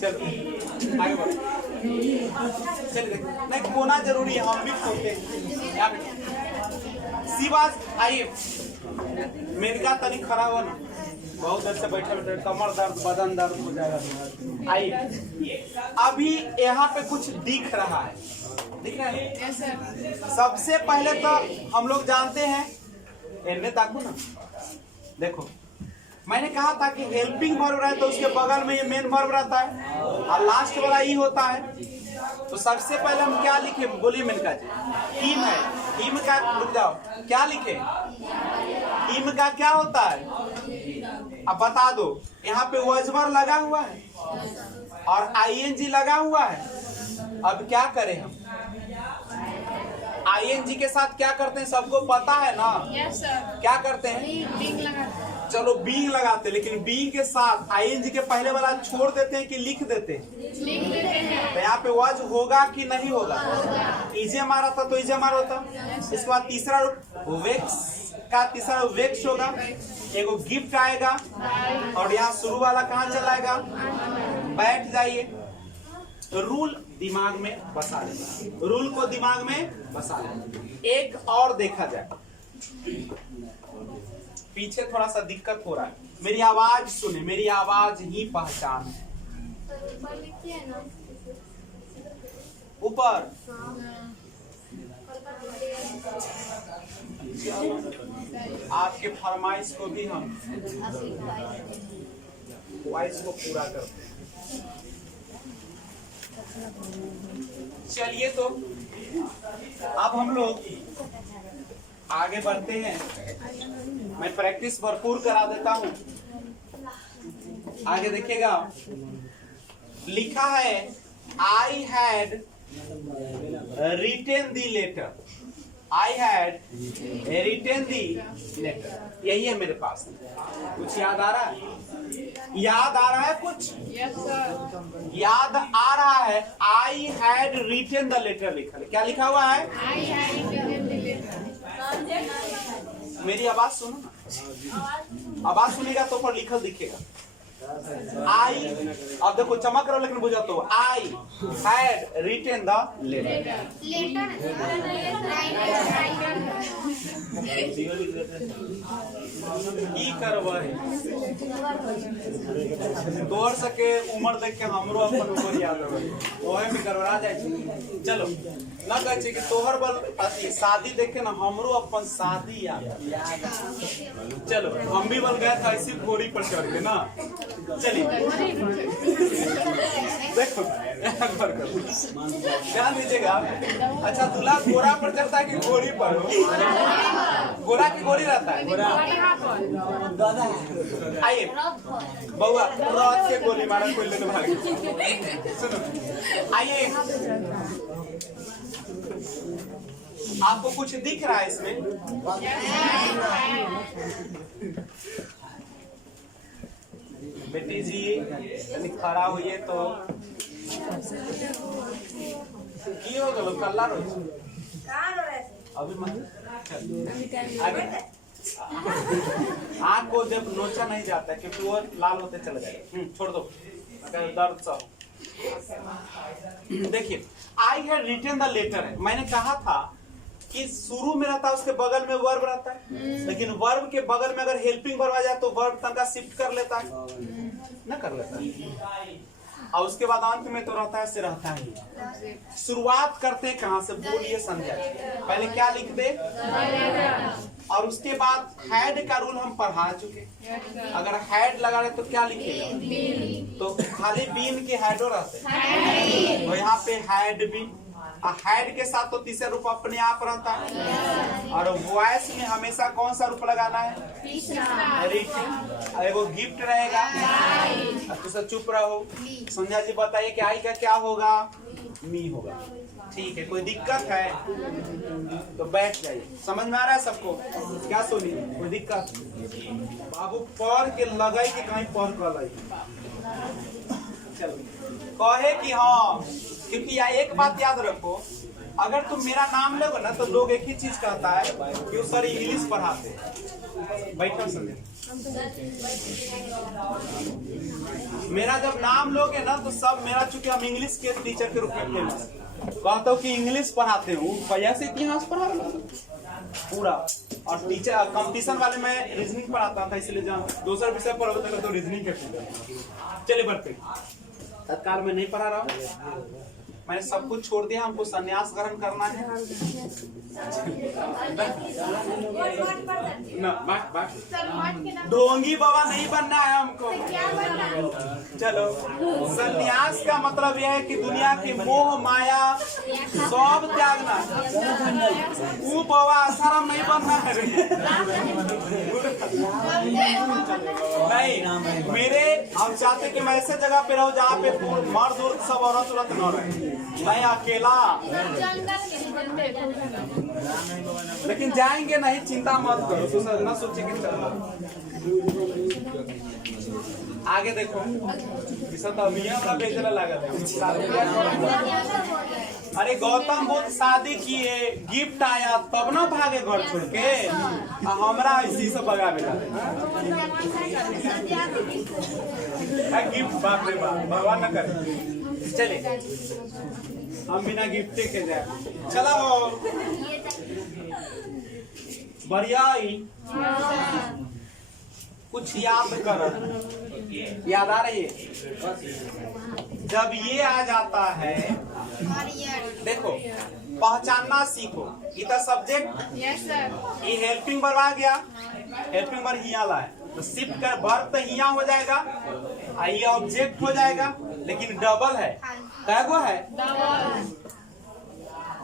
चलो आगे बढ़ो, चलिए देखो नहीं खोना जरूरी है, हम भी खोते हैं। सीवाज आइए, मेडिका तनिक खड़ा हो ना, बहुत देर से बैठे बैठे कमर दर्द बदन दर्द हो जाएगा। आइए, अभी यहाँ पे कुछ दिख रहा है, दिख रहा है? सबसे पहले तो हम लोग जानते हैं, इन्हें ताकू ना, देखो मैंने कहा था कि हेल्पिंग वर्ब रहे तो उसके बगल में ये मेन वर्ब रहता है और लास्ट वाला ई होता है। तो सबसे पहले हम क्या लिखे, बोलिए मेनका जी? हिम है, हिम का, रुक जाओ, क्या लिखे? हिम का क्या होता है अब बता दो। यहाँ पे वजवर लगा हुआ है और आईएनजी लगा हुआ है। अब क्या करें हम? आईएनजी के साथ क्या करते हैं सबको पता है ना? Yes sir. क्या करते हैं? बिंग लगाते हैं। चलो बीइंग लगाते हैं, लेकिन बीइंग के साथ आईएनजी के पहले वाला छोड़ देते हैं कि लिख देते हैं? लिख देते हैं। तो यहाँ पे वाज होगा कि नहीं होगा? इजे मारा था तो इजे मारा होता। इसके बाद तीसरा वेक्स का तीसरा वेक्स होगा, एगो गिफ्ट आएगा और यहाँ शुरू वाला कहाँ चलाएगा? बैठ जाइए। रूल दिमाग में बसा लेना, रूल को दिमाग में बसा लेना। एक और देखा जाए, पीछे थोड़ा सा दिक्कत हो रहा है, मेरी आवाज सुने, मेरी आवाज ही पहचान है। ऊपर लिखते हैं ना। ऊपर आपके फरमाइश को भी हम वॉइस को पूरा करते हैं। चलिए तो अब हम लोग आगे बढ़ते हैं। मैं प्रैक्टिस भरपूर करा देता हूं। आगे देखिएगा, लिखा है I had written the letter. I had written the letter, यही है मेरे पास। कुछ याद आ रहा है? याद आ रहा है कुछ? Yes sir. याद आ रहा है? I had written the letter लिखा है। क्या लिखा हुआ है? आई हैड मेरी आवाज सुनो ना, आवाज सुनेगा तो पर लिखल दिखेगा। आई, अब देखो चमक रहा लेकिन बुझा तो I had written the letter. की करवाए तोहर सके उम्र देख के हमरो अपन उम्र याद रहे, ओहे भी करवा जाए। चलो ना कहे कि तोहर बल अति शादी देखे ना हमरो अपन शादी याद। चलो हम भी बल गए था इसी घोड़ी पर चढ़ के ना। चलिए देखो ध्यान दीजिएगा। अच्छा दूल्हा घोड़ा पर चढ़ता है कि घोड़ी पर? घोड़ा की घोड़ी रहता है। आइए बउआ, रथ के गोली मारा कोई लेने भाग। सुनो आइए, आपको कुछ दिख रहा है इसमें? बेटी जी यदि खड़ा हुई तो की हो गलो कल्ला रो अभी मत आगे। आँख को जब नोचा नहीं जाता है क्योंकि वो लाल होते चले जाएगा। छोड़ दो अगर दर्द सा हो। देखिए I had written the letter है। मैंने कहा था कि शुरू में रहता है उसके बगल में वर्ब रहता है, लेकिन वर्ब के बगल में अगर हेल्पिंग वर्ब आ जाए तो वर्ब तनका शिफ्ट कर लेता है ना, कर लेता है। और उसके बाद अंत में तो रहता है से रहता ही। शुरुआत करते कहाँ से? बोलिए संध्या। पहले क्या लिख दे? और उसके बाद हैड का रूल हम पढ़ा चुके। अगर हैड लगा रहे तो क्या लिखेगा? तो खाली बीन के हैडो रहते, तो यहाँ पे हैड बीन। हैड के साथ तो तीसरा रूप अपने आप रहता है। और वॉइस में हमेशा कौन सा रूप लगाना है? रिटन। एगो गिफ्ट रहेगा। तो सब चुप रहो। संध्या जी बताइए कि आई का क्या होगा? मी होगा। ठीक है, कोई दिक्कत है तो बैठ जाइए। समझ में आ रहा है सबको? क्या सुनी? कोई दिक्कत? बाबू पढ़ के लगाई कि कहीं पढ़ कर लाई। चलो कहे कि हाँ, क्योंकि यार एक बात याद रखो, अगर तुम मेरा नाम लोगे ना तो लोग एक ही चीज कहता है कि वो सर इंग्लिश पढ़ाते। बैठो संजय, मेरा जब नाम लोगे ना तो सब मेरा, चूंकि हम इंग्लिश के टीचर के रूप में फेमस कहता हूँ कि इंग्लिश पढ़ाते हूँ, भैया से इतिहास पढ़ा पूरा। और टीचर कंपटीशन वाले में रीजनिंग पढ़ाता था, इसलिए जब दूसरा विषय पढ़ा तो रीजनिंग के। चलिए बढ़ते, तत्काल में नहीं पढ़ा रहा हूँ। मैंने सब कुछ छोड़ दिया, हमको संन्यास ग्रहण करना है। ना, बात सर मठ के नाम ढोंगी बाबा नहीं बनना है हमको। क्या बनना है? चलो, संन्यास का मतलब यह है कि दुनिया की मोह माया सब त्यागना। वो बाबा आसाराम नहीं बनना है। नहीं, मेरे हम चाहते कि मैं ऐसे जगह पे रहूं जहाँ पे मर्द उर्द सब औरत उरत न रहे, मैं अकेला। लेकिन जाएंगे नहीं, चिंता मत करो, तू न सोचे कि चलो आगे देखो। बेचने लगा अरे गौतम बुद्ध शादी किए, गिफ्ट आया तब ना भागे घर छोड़ के, हमरा इसी से भगा बेटा गिफ्ट। बाप रे बाप, भगवान न करे। चले हम बिना गिफ्टे के जाए। चलो बढ़िया ही कुछ याद कर, याद आ रही है? जब ये आ जाता है, देखो पहचानना सीखो। इधर सब्जेक्ट, यस सर, ये हेल्पिंग वर्ब आ गया, हेल्पिंग वर्ब हिया ला है तो शिफ्ट कर वर्ब तो हिया हो जाएगा, ये ऑब्जेक्ट हो जाएगा, लेकिन डबल है। कैगो है?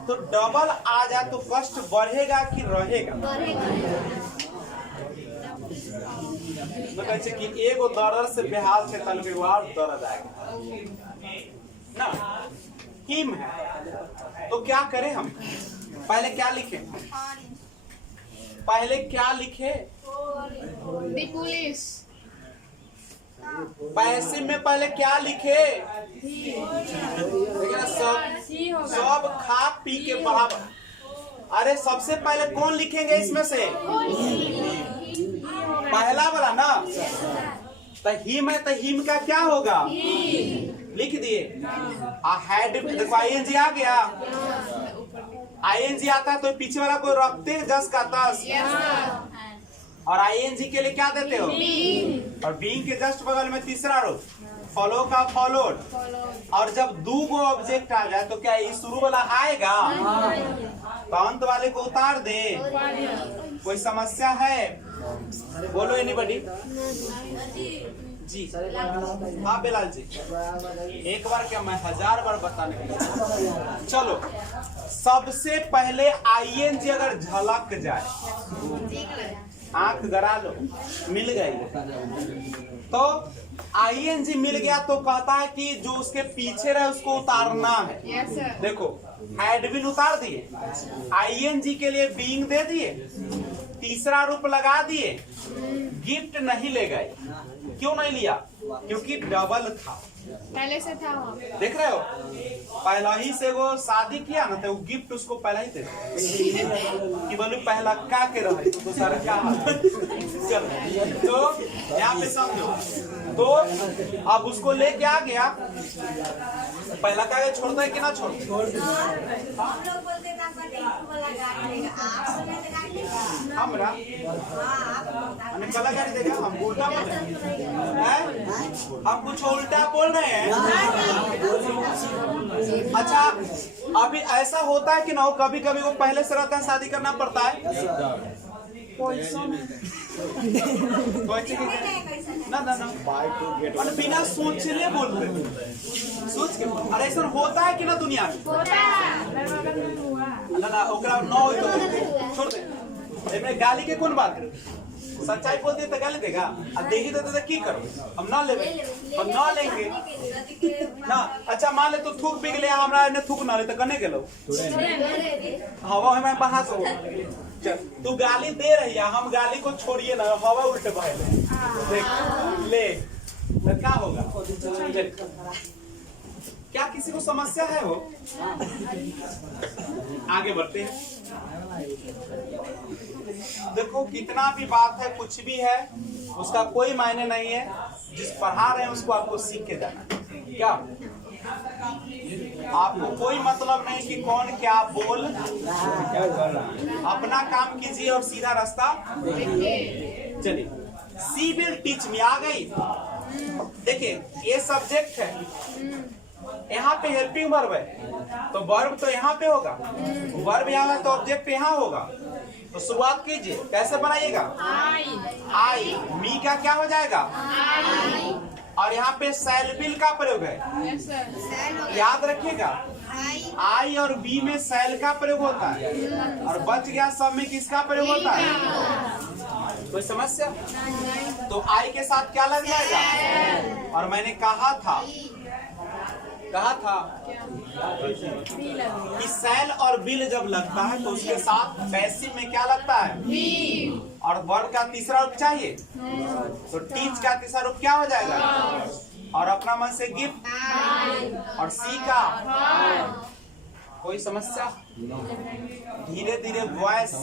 तो डबल आ जाए तो कष्ट बढ़ेगा कि रहेगा? मैं कहते कि एगो दर्द से बेहाल से तल दर्द आएगा ना। हिम है तो क्या करें हम? पहले क्या लिखे? पहले क्या लिखे? The police. पैसे में पहले क्या लिखे? देखिए सब खा पी के बराबर। अरे सबसे पहले कौन लिखेंगे इसमें से? पहला वाला ना। तो हिम है तो हिम का क्या होगा? लिख दिए। हेड देखो आईएनजी आ गया, आईएनजी आता है तो पीछे वाला को रखते हैं जस का तस, और आईएनजी के लिए क्या देते हो? और बीइंग के जस्ट बगल में तीसरा रूप फॉलो का फॉलोड। और जब दो गो ऑब्जेक्ट आ जाए तो क्या ये शुरू वाला आएगा? तो अंत वाले को उतार दे। कोई समस्या है? बोलो एनीबॉडी। जी हाँ बेलाल जी, एक बार क्या मैं 1000 बार बताने के लिए। चलो सबसे पहले आईएनजी अगर झलक जाए, आंख गड़ा लो, मिल गई तो आईएनजी मिल गया तो कहता है कि जो उसके पीछे रहे उसको उतारना है। Yes sir. देखो हैड बीन उतार दिए, आईएनजी के लिए बीइंग दे दिए, तीसरा रूप लगा दिए, गिफ्ट नहीं ले गए। क्यों नहीं लिया? क्योंकि डबल था, पहले से था वहाँ पे। देख रहे हो? पहला ही से वो शादी किया ना तो वो गिफ्ट उसको पहला ही दे कि बोलू पहला का के रहे तो सारा क्या हाल। चलो तो यहाँ पे समझो, तो अब उसको लेके आ गया, पहला का छोड़ता है कि ना छोड़ता? हमरा कला गाड़ी देगा, हम उल्टा बोल रहे हैं, हम कुछ उल्टा बोल रहे हैं। अच्छा अभी ऐसा होता है कि ना हो, कभी कभी वो पहले से रहता है शादी करना पड़ता है। ना ना ना बिना सोचले बोलते, सोच के। अरे ऐसा होता है कि ना दुनिया में? ना ना ओकरा न हो तो छोड़ दे। एमे गाली के कौन बात है? सच्चाई बोलते हैं तो गाली देगा, अब देखी देते तो की करो? हम ना लेंगे, हम ना लेंगे ना। अच्छा मान ले तो थूक पी गया, हमरा ने थूक ना ले तो कने गेलो हवा हमें बहास हो। तू गाली दे रही है, हम गाली को छोड़िए ना, हवा उल्टे बहे देख ले तो क्या होगा? क्या किसी को समस्या है? वो आगे बढ़ते हैं। देखो कितना भी बात है, कुछ भी है, उसका कोई मायने नहीं है। जिस पढ़ा रहे हैं उसको आपको सीख के जाना। क्या आपको कोई मतलब नहीं कि कौन क्या बोल, अपना काम कीजिए और सीधा रास्ता चलिए। सी विल टीच मी आ गई। देखिए ये सब्जेक्ट है, यहाँ पे हेल्पिंग वर्ब है, तो वर्ब तो यहाँ पे होगा, वर्ब यहाँ है तो ऑब्जेक्ट यहाँ होगा। तो शुरुआत कीजिए, कैसे बनाइएगा? आई, मी का क्या हो जाएगा? और यहाँ पे शैल विल का प्रयोग है, यस सर। याद रखिएगा। आई और बी में शैल का प्रयोग होता है, और बच गया सब में किसका प्रयोग होता है? कोई समस्या? तो आई के साथ क्या लग जाएगा? और मैंने कहा था कि शैल और विल जब लगता है तो उसके साथ पैसिव में क्या लगता है? और वर्ब का तीसरा रूप चाहिए, तो टीच का तीसरा रूप क्या हो जाएगा? और अपना मन से गिफ्ट, और सी का। कोई समस्या? धीरे धीरे वॉइस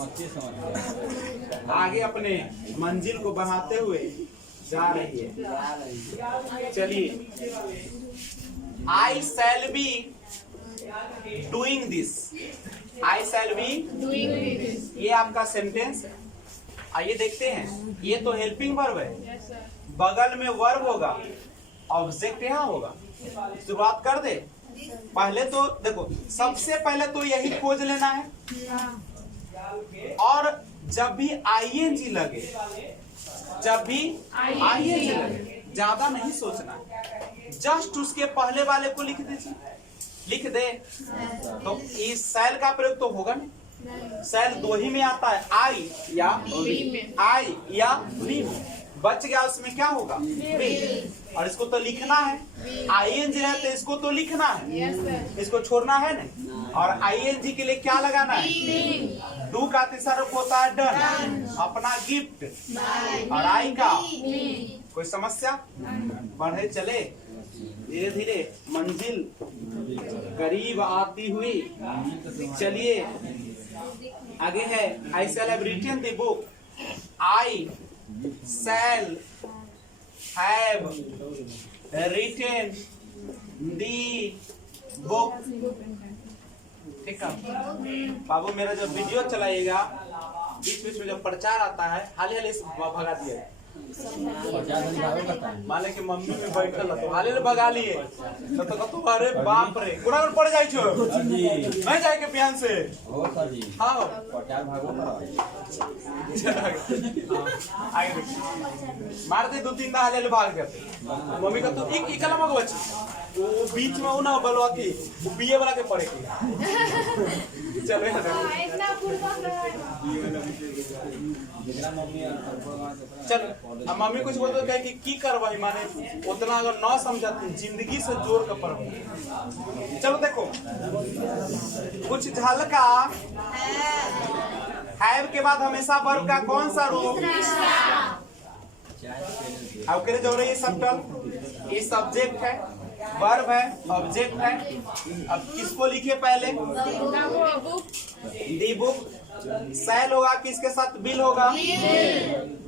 आगे अपने मंजिल को बढ़ाते हुए जा रही है। चलिए, I shall be doing this, I shall be doing this, ये आपका सेंटेंस है। आइए देखते हैं, ये तो हेल्पिंग वर्ब है, यस सर। बगल में वर्ब होगा, ऑब्जेक्ट यहाँ होगा। शुरुआत कर दे। पहले तो देखो, सबसे पहले तो यही खोज लेना है, और जब भी आईएनजी लगे, जब भी आईएनजी लगे, ज्यादा नहीं सोचना, जस्ट उसके पहले वाले को लिख दीजिए, लिख दे। तो इस शैल का प्रयोग तो होगा नहीं, शैल दो ही में आता है, आई या आई या वी में। बच गया उसमें क्या होगा? वी। और इसको तो लिखना है, आईएनजी है तो इसको तो लिखना है, यस सर। इसको छोड़ना है नहीं। और आईएनजी के लिए क्या लगाना है? डू का तीसरा रूप होता है डन, अपना गिफ्ट, और आई का। कोई समस्या? बढ़े चले, धीरे धीरे मंजिल करीब आती हुई। चलिए आगे है, I shall have written the book, I shall have written the book. ठीक है बाबू, मेरा जब वीडियो चलाइएगा, बीच बीच में जब प्रचार आता है, हाल हाल भगा दिए। मान कि मम्मी में बैठल तो हाल भगा लिए, तो अरे बाप रे, गुना पड़ जाए छो नहीं जाए के बिहान से। हाँ मार दे, दो तीन हाल भाग जाते। मम्मी का तो एक इकला मग बच, वो बीच में वो ना बलवा की वो बीए वाला के पड़े की। चलो इतना चल, अब मम्मी कुछ बोलते कहे कि की करवाई, माने उतना अगर न समझाती, जिंदगी से जोड़ कर पढ़ो। चलो देखो, कुछ झलका। हैव के बाद हमेशा वर्ब का कौन सा रूप? अब करे जो रही सब्जेक्ट, ये सब्जेक्ट है, वर्ब है, ऑब्जेक्ट है। अब किसको लिखे पहले? दी बुक। शैल होगा, किसके साथ? बिल होगा।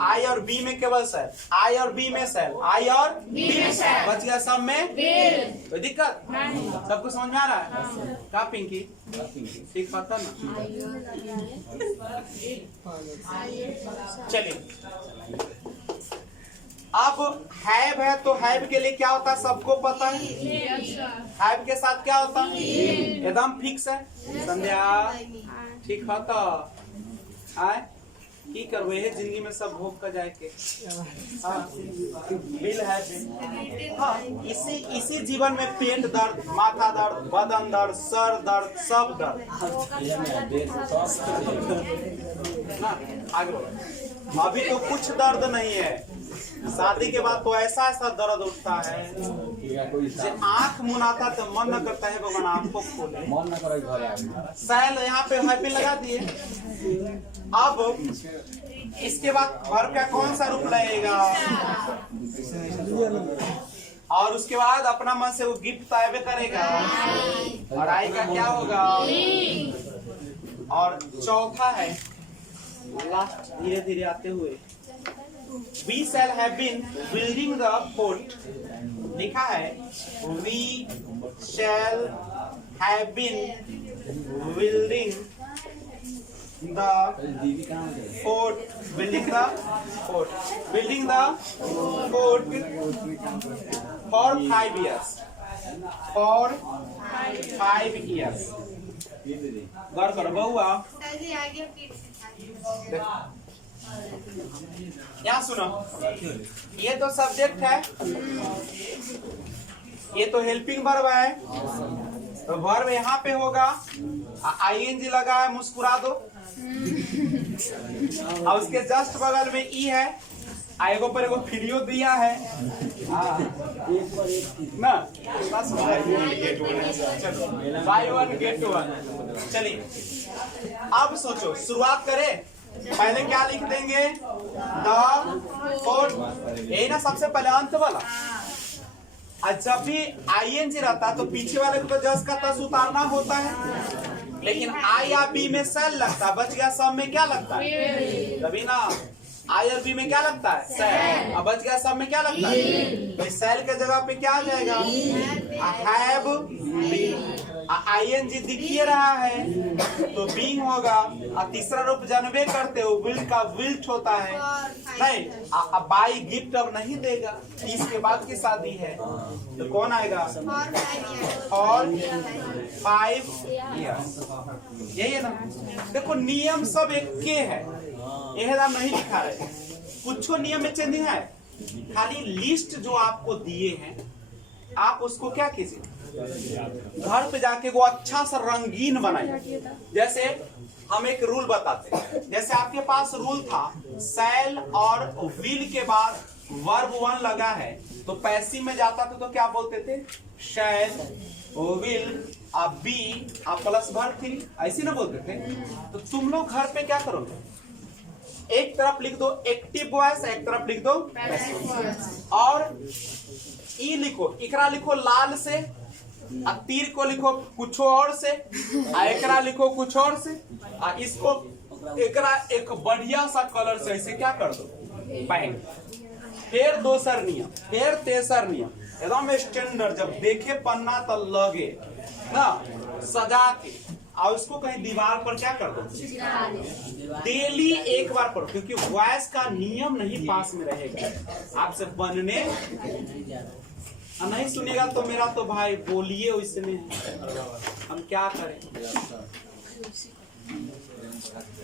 आई और बी में केवल शैल, आई और बी में शैल, आई और बी में शैल, बच गया सब में बिल। कोई दिक्कत? सबको समझ में आ रहा है? क्या पिंकी ठीक पता ना? चलिए, अब हैव है तो हैव के लिए क्या होता है सबको पता है। हैव के साथ क्या होता है? एकदम फिक्स है। संध्या ठीक है तो आए की करवे है जिंदगी में सब भोग का जाए के। हाँ बिल है बिल। हाँ इसी जीवन में पेट दर्द, माथा दर्द, बदन दर्द, सर दर्द, सब दर्द ना। आगे बढ़ो। अभी तो कुछ दर्द नहीं है, शादी के बाद तो ऐसा ऐसा दर्द उठता है जो आंख मुनाता तो मन न करता है भगवान आंखों खोले। मन न करे घरे आवे। सैल यहाँ पे हैप्पी लगा दिए। अब इसके बाद वर्ब का कौन सा रूप लगेगा? और उसके बाद अपना मन से वो गिफ्ट तायबे करेगा और आई का क्या होगा? और चौथा है लास्ट, धीरे धीरे आते हुए We shall have been building the fort। लिखा है We shall have been building the fort, building the fort, building the fort for 5 years। For 5 years। गौर करो बहुआ, यहाँ सुनो, ये तो सब्जेक्ट है, ये तो हेल्पिंग वर्ब है, तो वर्ब यहाँ पे होगा, आईएनजी लगा है, मुस्कुरा दो। और उसके जस्ट बगल में ई है, आएगो पर एगो फ्रीओ दिया है ना, बाय वन गेट वन। चलिए अब सोचो, शुरुआत करें, पहले क्या लिख देंगे, द फोर्थ, यही ना सबसे पहले अंत वाला। और जब भी आईएनजी रहता है तो पीछे वाले को तो जस्ट का तस उतारना होता है, लेकिन आई या बी में सेल लगता है, बच गया सब में क्या लगता है, तभी ना आई और बी में क्या लगता है, सेल। अब बच गया सब में क्या लगता है, तो सेल के जगह पे क्या आ जाएगा, हैव बीन। आईएनजी दिख ही रहा है तो बीइंग होगा, और तीसरा रूप जानवे करते हो, विल का विल्ट होता है नहीं, अब बाई गिफ्ट अब नहीं देगा, 30 के बाद की शादी है, तो कौन आएगा, और 5 years। यही है ना। देखो नियम सब एक के है, यह नाम नहीं लिखा है, कुछ नियम में चेंजिंग है, खाली लिस्ट जो आपको दिए हैं आप उसको क्या कीजिए, घर पे जाके वो अच्छा सा रंगीन बनाइए। जैसे हम एक रूल बताते हैं, जैसे आपके पास रूल था सेल और विल के बाद वर्ब वन लगा है, तो पैसिव में जाता था तो क्या बोलते थे, शैल विल अब बी अब प्लस वर्ब थी, ऐसी ना बोलते थे। तो तुम लोग घर पे क्या करोगे, एक तरफ लिख दो एक्टिव वॉइस, एक तरफ लिख दो पैसिव, और ई लिखो, इकरा लिखो लाल से, तीर को लिखो कुछ और से, एकरा लिखो कुछ और से, इसको एकरा एक बढ़िया सा कलर से ऐसे क्या कर दो पैंट। फिर दोसर नियम, फिर तेसर नियम, एकदम स्टैंडर्ड, जब देखे पन्ना तो लगे ना, सजा के, और उसको कहीं दीवार पर क्या कर दो, डेली एक बार पढ़ो, क्योंकि वॉइस का नियम नहीं पास में रहेगा, आपसे बनने नहीं सुनेगा तो मेरा तो भाई बोलिए उसमें हम क्या करें,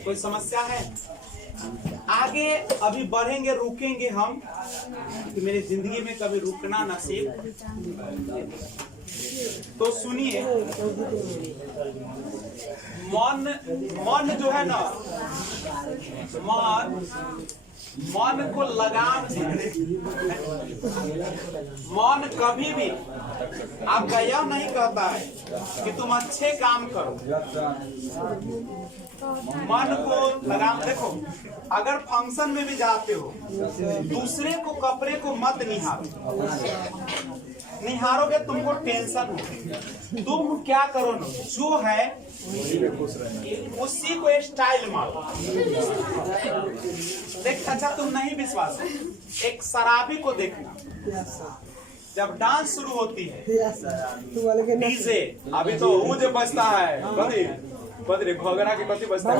कोई समस्या है। आगे अभी बढ़ेंगे, रुकेंगे हम, कि मेरी जिंदगी में कभी रुकना नसीब। तो सुनिए, मन जो है ना, मन को लगाम दीजिए। मन कभी भी आपका यह नहीं कहता है कि तुम अच्छे काम करो, मन को लगाम। देखो अगर फंक्शन में भी जाते हो, दूसरे को कपड़े को मत निहारो, निहारोगे तुमको टेंशन हो, तुम क्या करो ना, जो है उसी को स्टाइल मारो। देख, अच्छा तुम नहीं विश्वास, एक शराबी को देखना, जब डांस शुरू होती है डीजे, अभी तो वो जो बजता है बदरे घोगरा के कथी बजता है,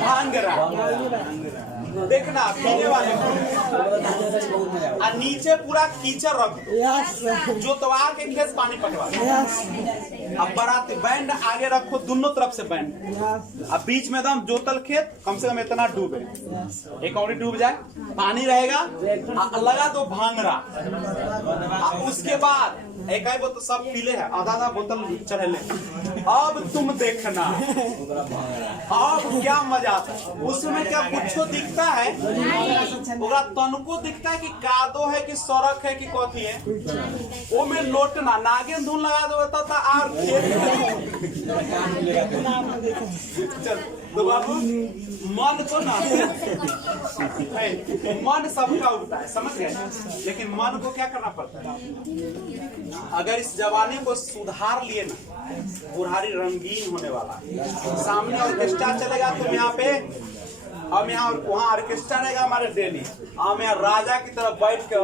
भांगरा, देखना पीने वाले और नीचे पूरा कीचड़ रख जो तवा के खेत पानी पटवा, अब बारात बैंड आगे रखो, दोनों तरफ से बैंड, अब बीच में एकदम जोतल खेत, कम से कम इतना डूबे, एक और डूब जाए, पानी रहेगा, लगा दो भांगरा, उसके बाद एक ही बोतल सब पीले है, आधा बोतल चढ़े। अब तुम देखना अब क्या मजा आता है, उसमें क्या कुछ दिखता है, तनको दिखता है कि कादो है कि सड़क है कि कथी है, वो में लोटना नागिन धुन लगा दो तो आर तो बाबू मन को ना मन सबका उठता है, समझ गए, लेकिन मन को क्या करना पड़ता है। अगर इस जवानी को सुधार लिए ना, बुढ़ारी रंगीन होने वाला, सामने ऑर्केस्ट्रा चलेगा तुम यहाँ पे, हम यहाँ वहाँ ऑर्केस्ट्रा रहेगा हमारे डेली, हम यहाँ राजा की तरफ बैठ के,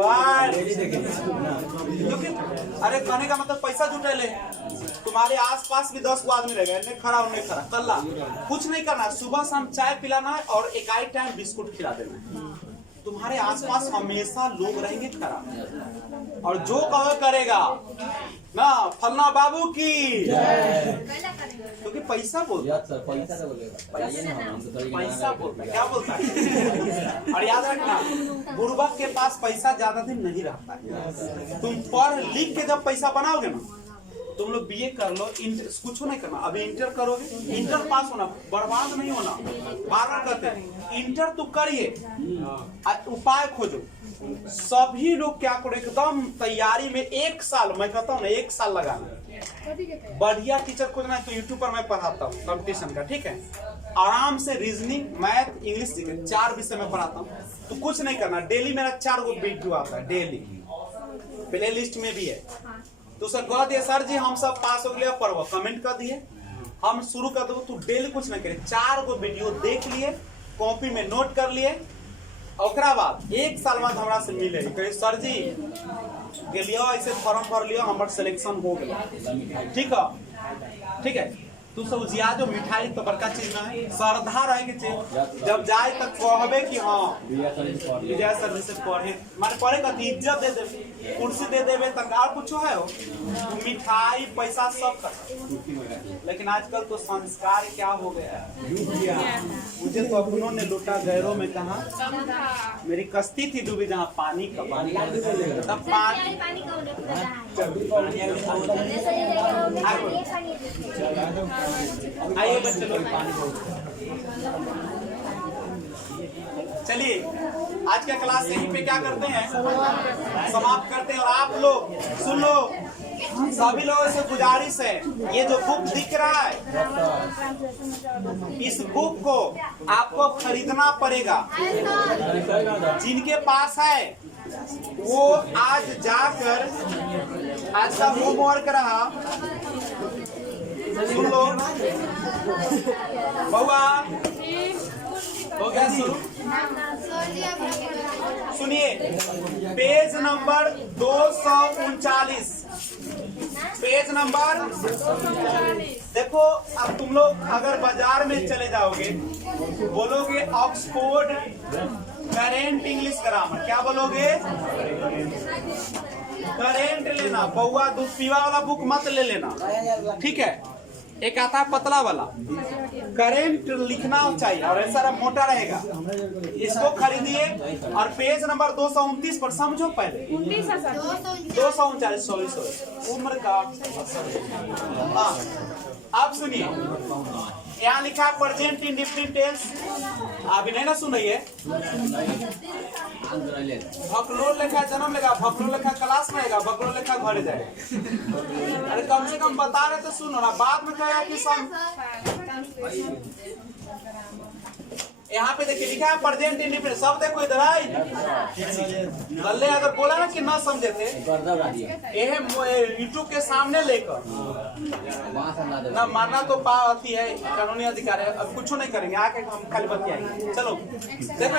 क्योंकि अरे कहने का मतलब पैसा जुटे ले, तुम्हारे आसपास भी 10 आदमी रहेगा, नहीं खड़ा उन्हें खड़ा, कल्ला कुछ नहीं करना, सुबह शाम चाय पिलाना है और एक टाइम बिस्कुट खिला देना है, तुम्हारे आसपास हमेशा लोग रहेंगे खराब, और जो कहो करेगा ना फलना बाबू की, क्योंकि पैसा बोलता है, पैसा तो बोलेगा पैसा बोलता है, क्या बोलता है। और याद रखना, बुर्बक के पास पैसा ज्यादा दिन नहीं रहता है। तुम पढ़ लिख के जब पैसा बनाओगे ना, तुम लोग बीए कर लो, कुछ नहीं करना, अभी इंटर करोगे, इंटर पास होना, बर्बाद नहीं होना। बार बार कहते हैं इंटर तो करिए, उपाय खोजो। सभी लोग क्या करो, एकदम तैयारी में 1 साल, मैं कहता हूँ ना 1 साल लगाना। बढ़िया टीचर खोजना है तो यूट्यूब पर मैं पढ़ाता हूँ कंपटीशन का, ठीक है। आराम से रीजनिंग, मैथ, इंग्लिश, 4 विषय में पढ़ाता हूँ। तो कुछ नहीं करना, डेली मेरा 4 गो वीडियो आता है, डेली प्ले लिस्ट में भी है। तो सर कह दिए सर जी हम सब पास हो गए, पढ़ो, कमेंट कर दिए, हम शुरू कर दो। तू डेली कुछ नहीं करे, 4 गो वीडियो देख लिए, कॉपी में नोट कर लिए, और बाद 1 साल बाद हमरा से मिले, कहे सर जी गेलियो ऐसे फॉर्म भर लियो, हमार सिलेक्शन हो गया, ठीक है, ठीक है। तू सब जिया जो मिठाई तो बड़का चीज ना है, श्रद्धा रहे के चाहिए। जब जाए तक कहबे कि हाँ विजय सर से पढ़े, माने पढ़े का इज्जत दे देवे, कुर्सी दे देवे, तनख्वाह कुछ है हो, मिठाई पैसा सब कर। लेकिन आजकल तो संस्कार क्या हो गया है, मुझे तो अपनों ने लूटा, गैरों में कहा। मेरी कश्ती थी डूबी जहाँ पानी का पानी, तब पानी आइए बच्चे लोग, चलिए आज का क्लास यहीं पे क्या करते हैं, समाप्त करते हैं। और आप लोग सुन लो, सभी लोगों से गुजारिश है, ये जो बुक दिख रहा है, इस बुक को आपको खरीदना पड़ेगा। जिनके पास है वो आज जाकर, आज का होमवर्क रहा, सुन लो बउआ, हो गया शुरू। सुनिए, पेज नंबर 239, पेज नंबर, देखो अब तुम लोग अगर बाजार में चले जाओगे, बोलोगे ऑक्सफोर्ड करेंट इंग्लिश ग्रामर, क्या बोलोगे, करेंट लेना, बउआ दूध पीवा वाला बुक मत ले लेना, ठीक है। एक आता है पतला वाला, करेंट लिखना चाहिए और ऐसा मोटा रहेगा, इसको खरीदिए। और पेज नंबर 229 पर समझो, पहले 239, सॉरी उम्र का। हाँ अब सुनिए, यहाँ लिखा है प्रेजेंट इंडेफिनिट टेंस, अभी नहीं ना सुन रही है। भकलोल लिखा जन्म लेगा, भकलोल लिखा क्लास में आएगा, भकलोल लिखा घर जाएगा। अरे कम से कम बता रहे तो सुनो ना, बाद में कहेगा कि सब। यहाँ पे देखिए लिखा है प्रेजेंट इंडेफिनिट, सब देखो इधर आई गल्ले, अगर बोला ना कि ना समझे थे, यूट्यूब के सामने लेकर ना मानना तो पाती है, कानूनी अधिकार है। अब कुछ नहीं करेंगे, आके हम खाली बतियाएंगे। चलो देखो,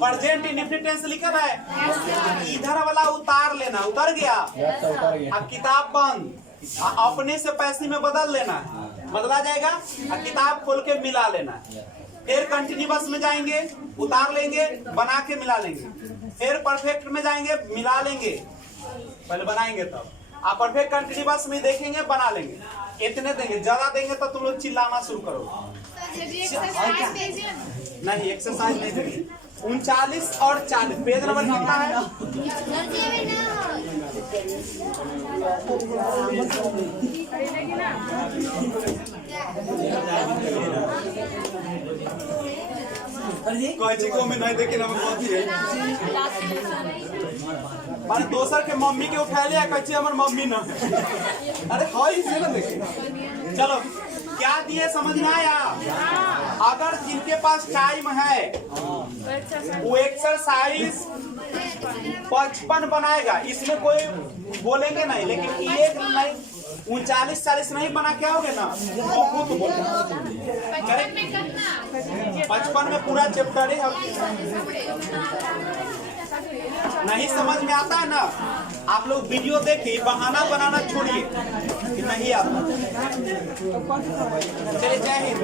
प्रेजेंट इंडेफिनिट टेंस लिखा है, इधर वाला उतार लेना, उतर गया, अब किताब बंद, अपने से पैसे में बदल लेना, बदला जाएगा, किताब खोल के मिला लेना। फिर कंटिन्यूअस में जाएंगे, उतार लेंगे, बना के मिला लेंगे। फिर परफेक्ट में जाएंगे, मिला लेंगे, पहले बनाएंगे तब। आप परफेक्ट कंटिन्यूअस में देखेंगे, बना लेंगे। इतने देंगे, ज्यादा देंगे तो तुम लोग चिल्लाना शुरू करो। नहीं एक्सरसाइज नहीं देंगे। 39 और 40 पेज नंबर कितना है? को में नहीं देखे ना माने दोसर के मम्मी के उठा लिया, कच्ची हमारे मम्मी ना। अरे हाँ इसे ना देखे। चलो क्या दिए समझ में आया? अगर जिनके पास टाइम है वो एक्सरसाइज 55 बनाएगा, इसमें कोई बोलेंगे नहीं, लेकिन एक नहीं 39-40 नहीं बना के आओगे ना वो तो बोल 55 में पूरा चैप्टर है। नहीं समझ में आता है ना, आप लोग वीडियो देखिए, बहाना बनाना छोड़िए कि नहीं आता। चलिए जय हिंद।